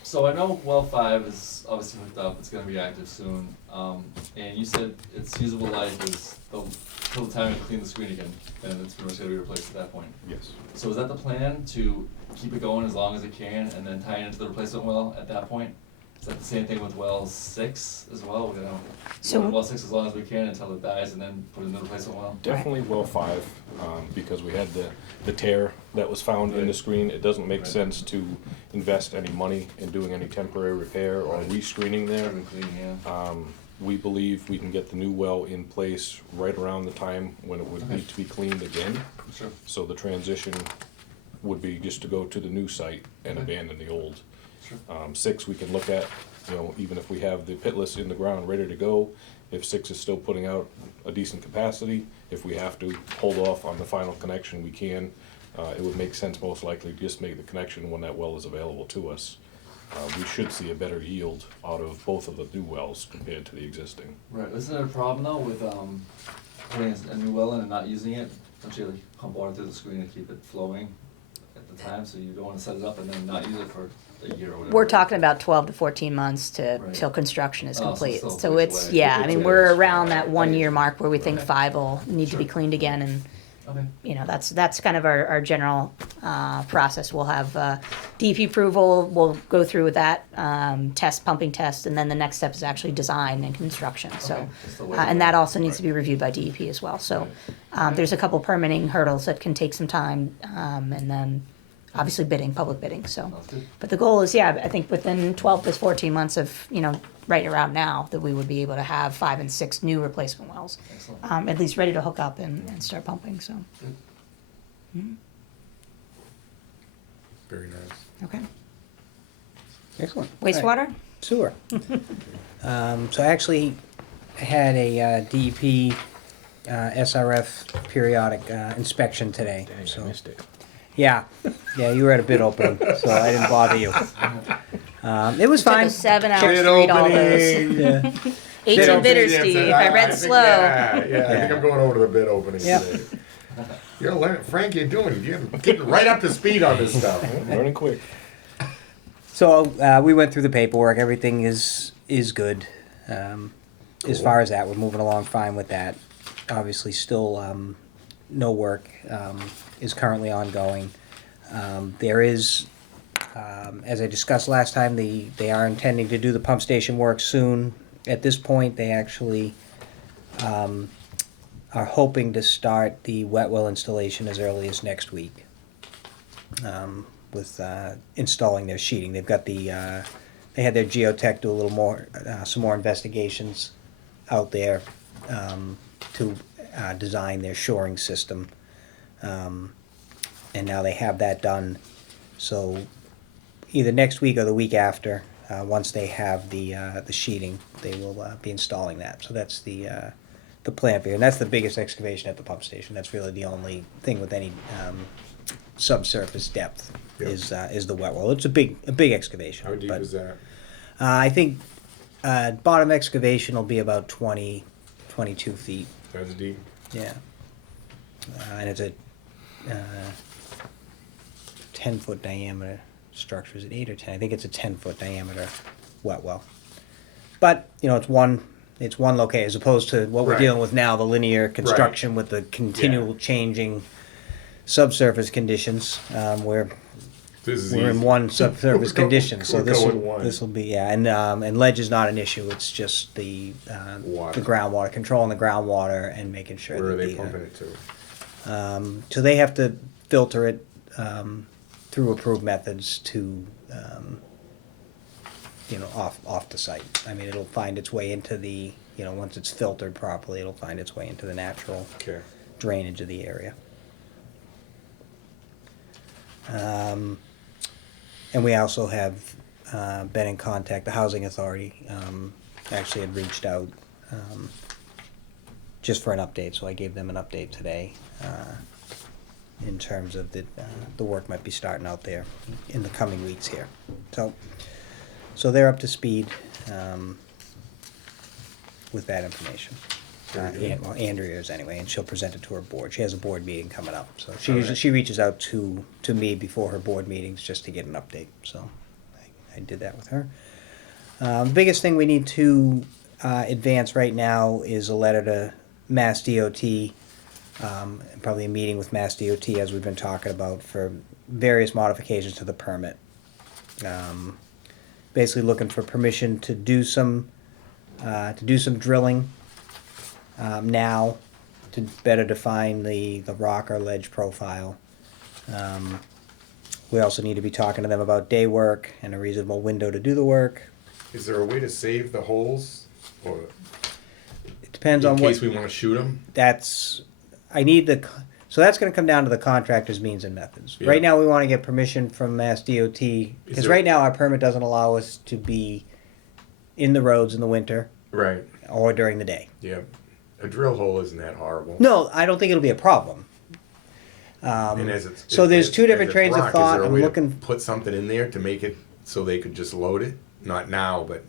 So I know well 5 is obviously hooked up, it's gonna be active soon, and you said its usable life is till the time to clean the screen again, and it's pretty much gonna be replaced at that point. Yes. So is that the plan, to keep it going as long as it can, and then tie it into the replacement well at that point? Is that the same thing with well 6 as well? We're gonna So- go with well 6 as long as we can until it dies, and then put it in the replacement well? Definitely well 5, because we had the tear that was found in the screen. It doesn't make Right. sense to invest any money in doing any temporary repair or Right. rescreening there. Urban cleaning, yeah. We believe we can get the new well in place right around the time when it would Okay. need to be cleaned again. Sure. So the transition would be just to go to the new site and Okay. abandon the old. Sure. 6 we can look at, even if we have the pitless in the ground ready to go, if 6 is still putting out a decent capacity, if we have to hold off on the final connection, we can. It would make sense most likely to just make the connection when that well is available to us. We should see a better yield out of both of the new wells compared to the existing. Right, isn't there a problem though with putting a new well in and not using it? Don't you like pump water through the screen and keep it flowing at the time, so you don't wanna set it up and then not use it for a year or whatever? We're talking about 12 to 14 months Right. till construction is Oh, so complete. still So ways it's, away. yeah, I Ways mean, away. we're around that Right. 1 year mark where we think Okay. 5 will need to be Sure. cleaned again, and Okay. that's kind of our general process. We'll have DEP approval, we'll go through with that pumping test, and then the next step is actually design and construction. So, Okay. Just the way and it that works. also needs to be reviewed by DEP as well. So there's a couple permitting hurdles that can take some time, and then obviously public bidding. So, Sounds good. but the goal is, I think within 12 to 14 months of, right around now, that we would be able to have 5 and 6 new replacement wells, Excellent. at least ready to hook up and start pumping. So, Good. Very nice. okay. Excellent. Wastewater? sewer. So actually, I had a DEP SRF periodic inspection today. Dang, So I missed it. yeah, you were at a bid opening, so I didn't bother you. It was Took fine. us 7 hours to read all those. Yeah. 18 bidders, Steve. I read slow. Yeah, I think I'm going over to the bid opening Yep. today. You're learning, Frank, you're getting right up to speed on this stuff. Learning quick. So we went through the paperwork. Everything is good. As far as that, we're moving along fine with that. Obviously, still no work is currently ongoing. There is, as I discussed last time, they are intending to do the pump station work soon. At this point, they actually are hoping to start the wet well installation as early as next week. With installing their sheeting, they've got they had their geotech do a little more, some more investigations out there to design their shoring system, and now they have that done. So either next week or the week after, once they have the sheeting, they will be installing that. So that's the plan for here, and that's the biggest excavation at the pump station. That's really the only thing with any subsurface depth. Yep. Is the wet well. It's a big excavation. How deep but, is that? I think bottom excavation will be about 22 feet. That's deep. Yeah. And it's a 10-foot diameter structure. Is it 8 or 10? I think it's a 10-foot diameter wet well. But it's one location as opposed to what we're Right. dealing with now, the linear construction with the continual changing subsurface conditions, where This is we're in easy. one subsurface condition. So we'll this go with will one. this will be and ledge is not an issue. It's just the Water. groundwater, controlling the groundwater and making sure Where that are they the, pumping it to? so they have to filter it through approved methods to off the site. I mean, it'll find its way into the once it's filtered properly, it'll find its way into the natural Okay. drainage of the area. And we also have been in contact. The housing authority actually had reached out just for an update, so I gave them an update today in terms of the work might be starting out there in the coming weeks here. So they're up to speed with that information. Andrea is anyway, and she'll present it to her board. She has a board meeting coming up, so she reaches out to me before her board meetings just to get an update. So I did that with her. The biggest thing we need to advance right now is a letter to Mass DOT, and probably a meeting with Mass DOT as we've been talking about for various modifications to the permit. Basically looking for permission to do some drilling now to better define the rock or ledge profile. We also need to be talking to them about day work and a reasonable window to do the work. Is there a way to save the holes, or It depends in on case what. we want to shoot them? So that's going to come down to the contractor's means and methods. Yeah. Right now, we want to get permission from Mass DOT because there- right now our permit doesn't allow us to be in the roads in the winter Right. or during the day. Yeah. A drill hole isn't that horrible. No, I don't think it'll be a problem. And as it's, So there's two different as it's trains of rock, thought. Is there a I'm way looking. to put something in there to make it so they could just load it? Not now, but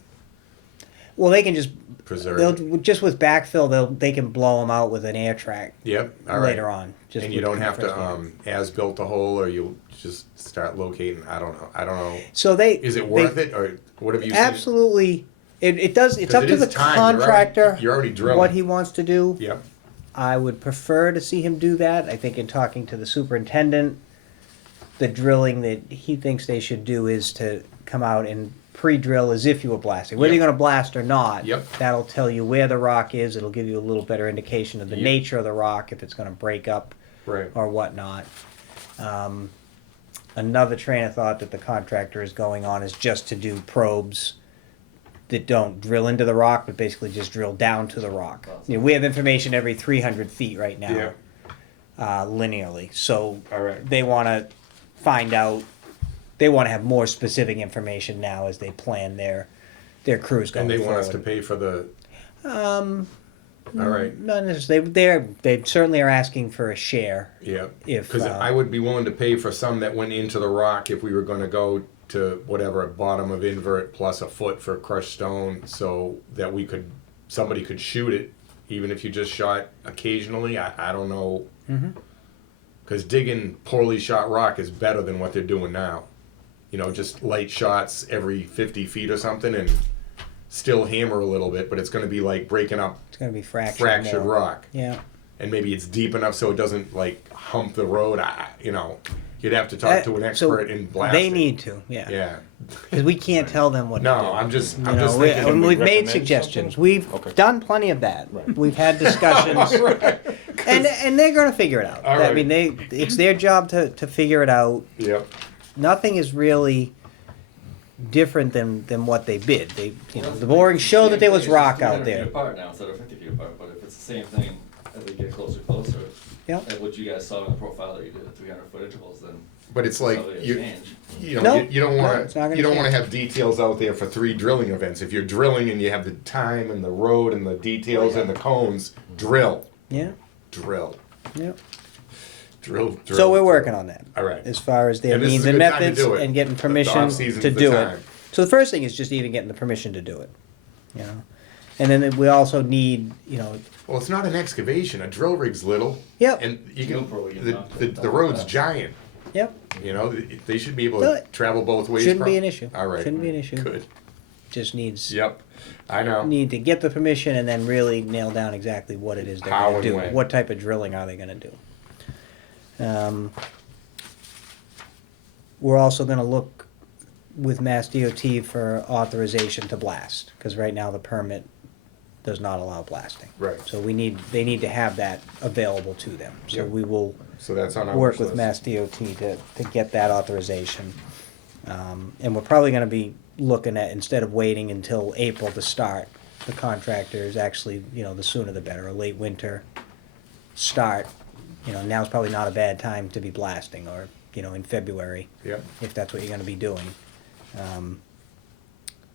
Well, they can just preserve they'll it. just with backfill. They can blow them out with an air track Yep. All right. later on. Just And you with don't have to compressed air. as built a hole, or you'll just start locating. I don't know. So they Is it worth it, or what have you seen? Absolutely. It does. It's 'Cause up it to is the time. contractor You're already drilling. what he wants to do. Yep. I would prefer to see him do that. I think in talking to the superintendent, the drilling that he thinks they should do is to come out and pre-drill as if you were blasting. Whether Yep. you're going to blast or not, Yep. that'll tell you where the rock is. It'll give you a little better indication of the Yep. nature of the rock, if it's going to break up Right. or whatnot. Another train of thought that the contractor is going on is just to do probes that don't drill into the rock, but basically just drill down to the rock. We have information every 300 feet right now, Yeah. linearly. So All right. they want to find out. They want to have more specific information now as they plan their their crews going And they forward. want us to pay for the, all right, Not necessarily. They certainly are asking for a share. yeah. If, Because I would be willing to pay for some that went into the rock if we were gonna go to whatever, bottom of invert plus a foot for crushed stone, so that somebody could shoot it, even if you just shot occasionally, I don't know. Because digging poorly shot rock is better than what they're doing now. You know, just light shots every 50 feet or something and still hammer a little bit, but it's gonna be like breaking up It's going to be fractured. fractured more. rock. Yeah. And maybe it's deep enough so it doesn't like hump the road. You'd have to talk to an expert in blasting. They need to, yeah. Yeah. Because we can't tell them what to do. No, I'm just You know, thinking. Can we we've made recommend suggestions. something? We've Okay. done plenty of that. Right. We've had discussions, and they're going to figure it out. All I right. mean, it's their job to figure it out. Yep. Nothing is really different than what they bid. The borings show that there was rock out there. 300 feet apart now instead of 50 feet apart, but if it's the same thing as we get closer, Yep. and what you guys saw in the profile that you did at 300-foot intervals, then But it's like probably a you change. No, you don't no, want it's not to gonna you don't want to change. have details out there for 3 drilling events. If you're drilling and you have the time and the road and the details and the cones, drill, Yeah. drill, Yep. drill. So we're working on that. All right. As far as their And this means is a and good time to methods do it. and getting The permission off-season's to the do time. it. So the first thing is just even getting the permission to do it. You know, and then we also need, Well, it's not an excavation. A drill rig's little. Yep. And you Drill can probe, you the, know, the, the road's fast. giant. Yep. You know, they should be able No, to it travel both ways. shouldn't be an issue. All right. Shouldn't be an issue. Good. Just needs Yep. I know. need to get the permission and then really nail down exactly what it is they're How going to and do. when. What type of drilling are they going to do? We're also going to look with Mass DOT for authorization to blast, because right now the permit does not allow blasting. Right. So they need to have that available to them. So Yep. we will So that's on our work wish with list. Mass DOT to get that authorization. And we're probably gonna be looking at, instead of waiting until April to start, the contractors actually, the sooner the better, a late winter start. Now's probably not a bad time to be blasting, or, in February, Yep. if that's what you're gonna be doing.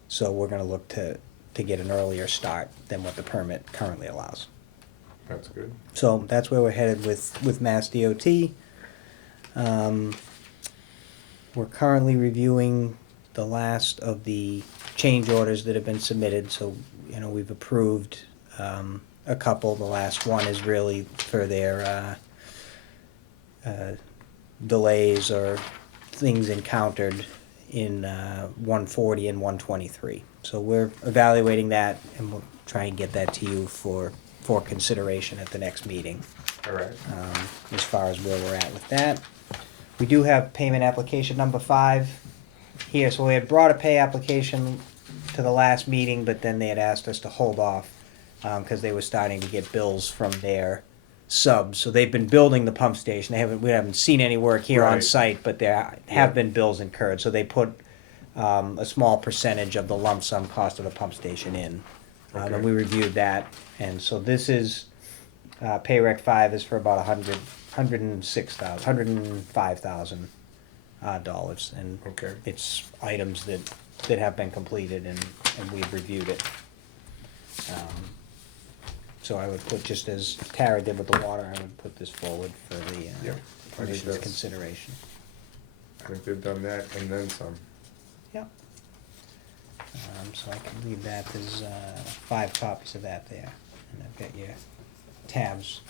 So we're gonna look to get an earlier start than what the permit currently allows. That's good. So that's where we're headed with Mass DOT. We're currently reviewing the last of the change orders that have been submitted, so, we've approved a couple. The last one is really for their delays or things encountered in 140 and 123. So we're evaluating that, and we'll try and get that to you for consideration at the next meeting, All right. as far as where we're at with that. We do have payment application number 5 here. So we had brought a pay application to the last meeting, but then they had asked us to hold off because they were starting to get bills from their subs. So they've been building the pump station. We haven't seen any work here on Right. site, but there have been bills incurred. So they put a small percentage of the lump sum cost of the pump station in. Okay. And we reviewed that, and so this is, pay rec 5 is for about $105,000 dollars, and Okay. it's items that have been completed, and we've reviewed it. So I would put, just as Tara did with the water, I would put this forward for the Yep. I think commission's that's- consideration. I think they've done that and then some. Yep. So I can leave that, there's 5 copies of that there, and I've got your tabs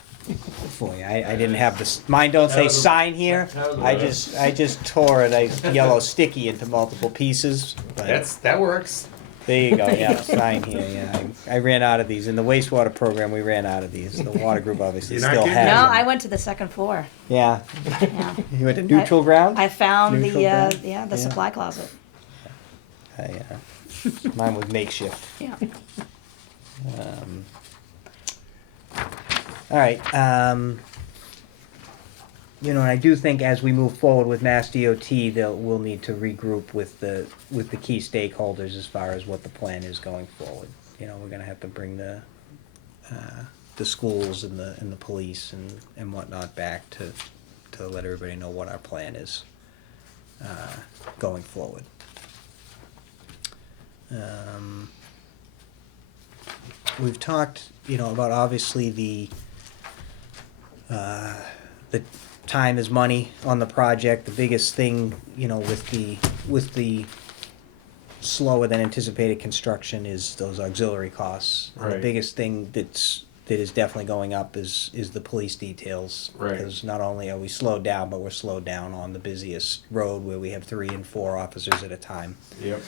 for you. I didn't have this, mine don't say sign here, I just tore it, yellow sticky into multiple pieces, but That works. there you go, yeah, sign here, yeah. I ran out of these, in the wastewater program, we ran out of these, the water group obviously You're not still kidding. has No, them. I went to the second floor. Yeah, Yeah. you went to neutral ground? I found Neutral ground? the Yeah. supply closet. Mine was makeshift. Yeah. All right. And I do think as we move forward with Mass DOT, we'll need to regroup with the key stakeholders as far as what the plan is going forward. We're going to have to bring the schools and the police and whatnot back to let everybody know what our plan is going forward. We've talked, about obviously the time is money on the project. The biggest thing, with the slower than anticipated construction is those auxiliary costs. And the Right. biggest thing that is definitely going up is the police details. Right. Because not only are we slowed down, but we're slowed down on the busiest road where we have 3 and 4 officers at a time. Yep.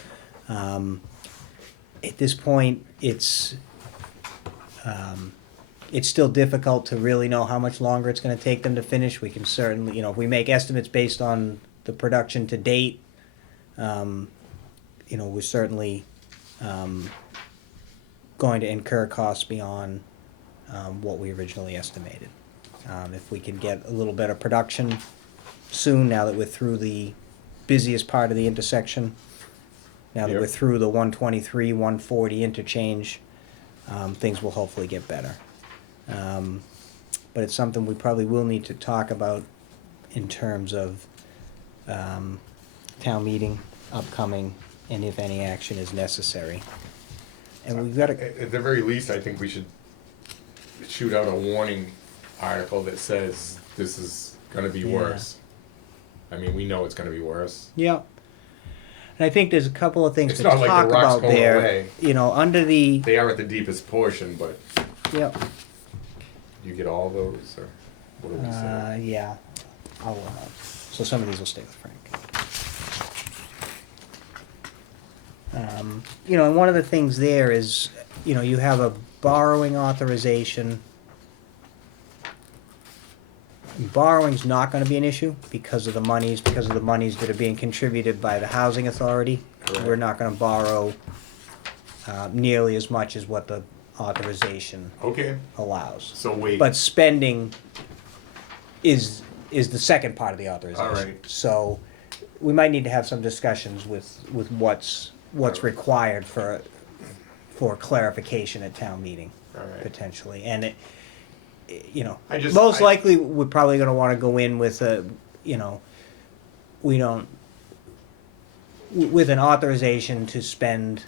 At this point, it's still difficult to really know how much longer it's going to take them to finish. We can certainly, if we make estimates based on the production to date, we're certainly going to incur costs beyond what we originally estimated. If we can get a little better production soon, now that we're through the busiest part of the intersection, now that Yep. we're through the 123, 140 interchange, things will hopefully get better. But it's something we probably will need to talk about in terms of town meeting upcoming and if any action is necessary. And we've got to, At the very least, I think we should shoot out a warning article that says this is gonna be Yeah. worse. I mean, we know it's gonna be worse. yeah. And I think there's a couple of things It's to not like the talk rock's about going there. away. Under the, They are at the deepest portion, but yeah. you get all those, or what do we say? Yeah, so some of these will stay with Frank. And one of the things there is, you have a borrowing authorization. Borrowing's not gonna be an issue because of the monies that are being contributed by the housing authority. Correct. We're not gonna borrow, nearly as much as what the authorization Okay, allows. so wait. But spending is the second part of the authorization. All right. So we might need to have some discussions with what's right. required for clarification at town meeting, All right. potentially. And I just- most I- likely, we're probably gonna wanna go in with with an authorization to spend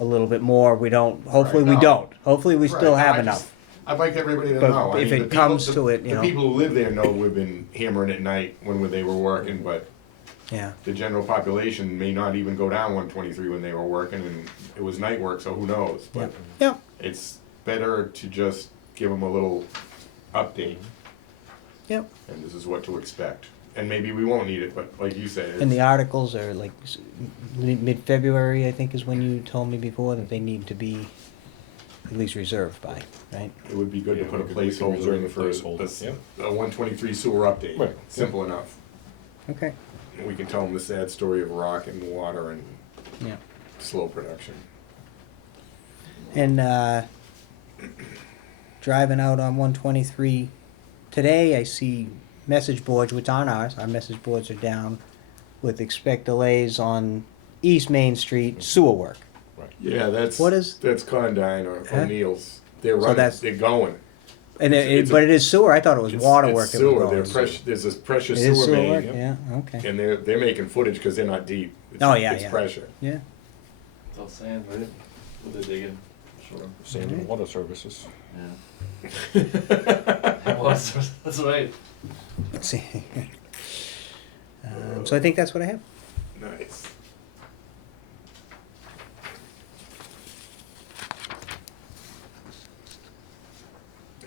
a little bit more. Hopefully we no. don't. Hopefully we still Right, have I enough. just- I'd like everybody to But know. I if mean, it the comes people, to it, the people who live there know we've been hammering at night when they were working, but Yeah. the general population may not even go down 123 when they were working, and it was night work, so who knows? But Yeah. it's better to just give them a little update, Yep. and this is what to expect. And maybe we won't need it, but like you said, And the it's, articles are like mid-February, I think is when you told me before that they need to be at least reserved by, right? it would be good to Yeah, put a we could placeholder reserve in a for placeholder, yeah. a 123 sewer update. Right. Simple enough. Okay. And we can tell them the sad story of rock and water and Yeah. slow production. And driving out on 123 today, I see message boards, which aren't ours. Our message boards are down with expect delays on East Main Street sewer work. Yeah, that's What is- that's Condyne or Huh? O'Neill's. They're So running. that's- They're going. And It's but it is sewer. I thought it was water it's work. that was Sewer. going. They're there's this precious It is sewer sewer main, work. Yeah. Okay. and they're making footage because they're not deep. It's, Oh, yeah, it's yeah. pressure. Yeah. It's all sand, right? What they're digging, sure. Sand and water services. Yeah. It was, that's right. Let's see. So I think that's what I have. Nice.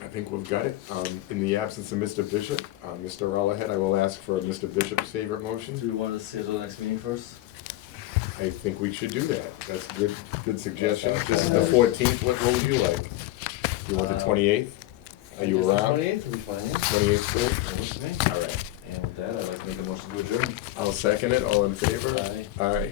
I think we've got it. In the absence of Mr. Bishop, Mr. Rollerhead, I will ask for Mr. Bishop's favorite motion. Do we want to schedule the next meeting first? I think we should do that. That's a good suggestion. This is the 14th. What would you like? You want the 28th? Are you around? 28th, will be fine, yeah. 28th good? That works for me. All right. And with that, I'd like to make a motion to adjourn. I'll second it. All in favor? Aye. Aye.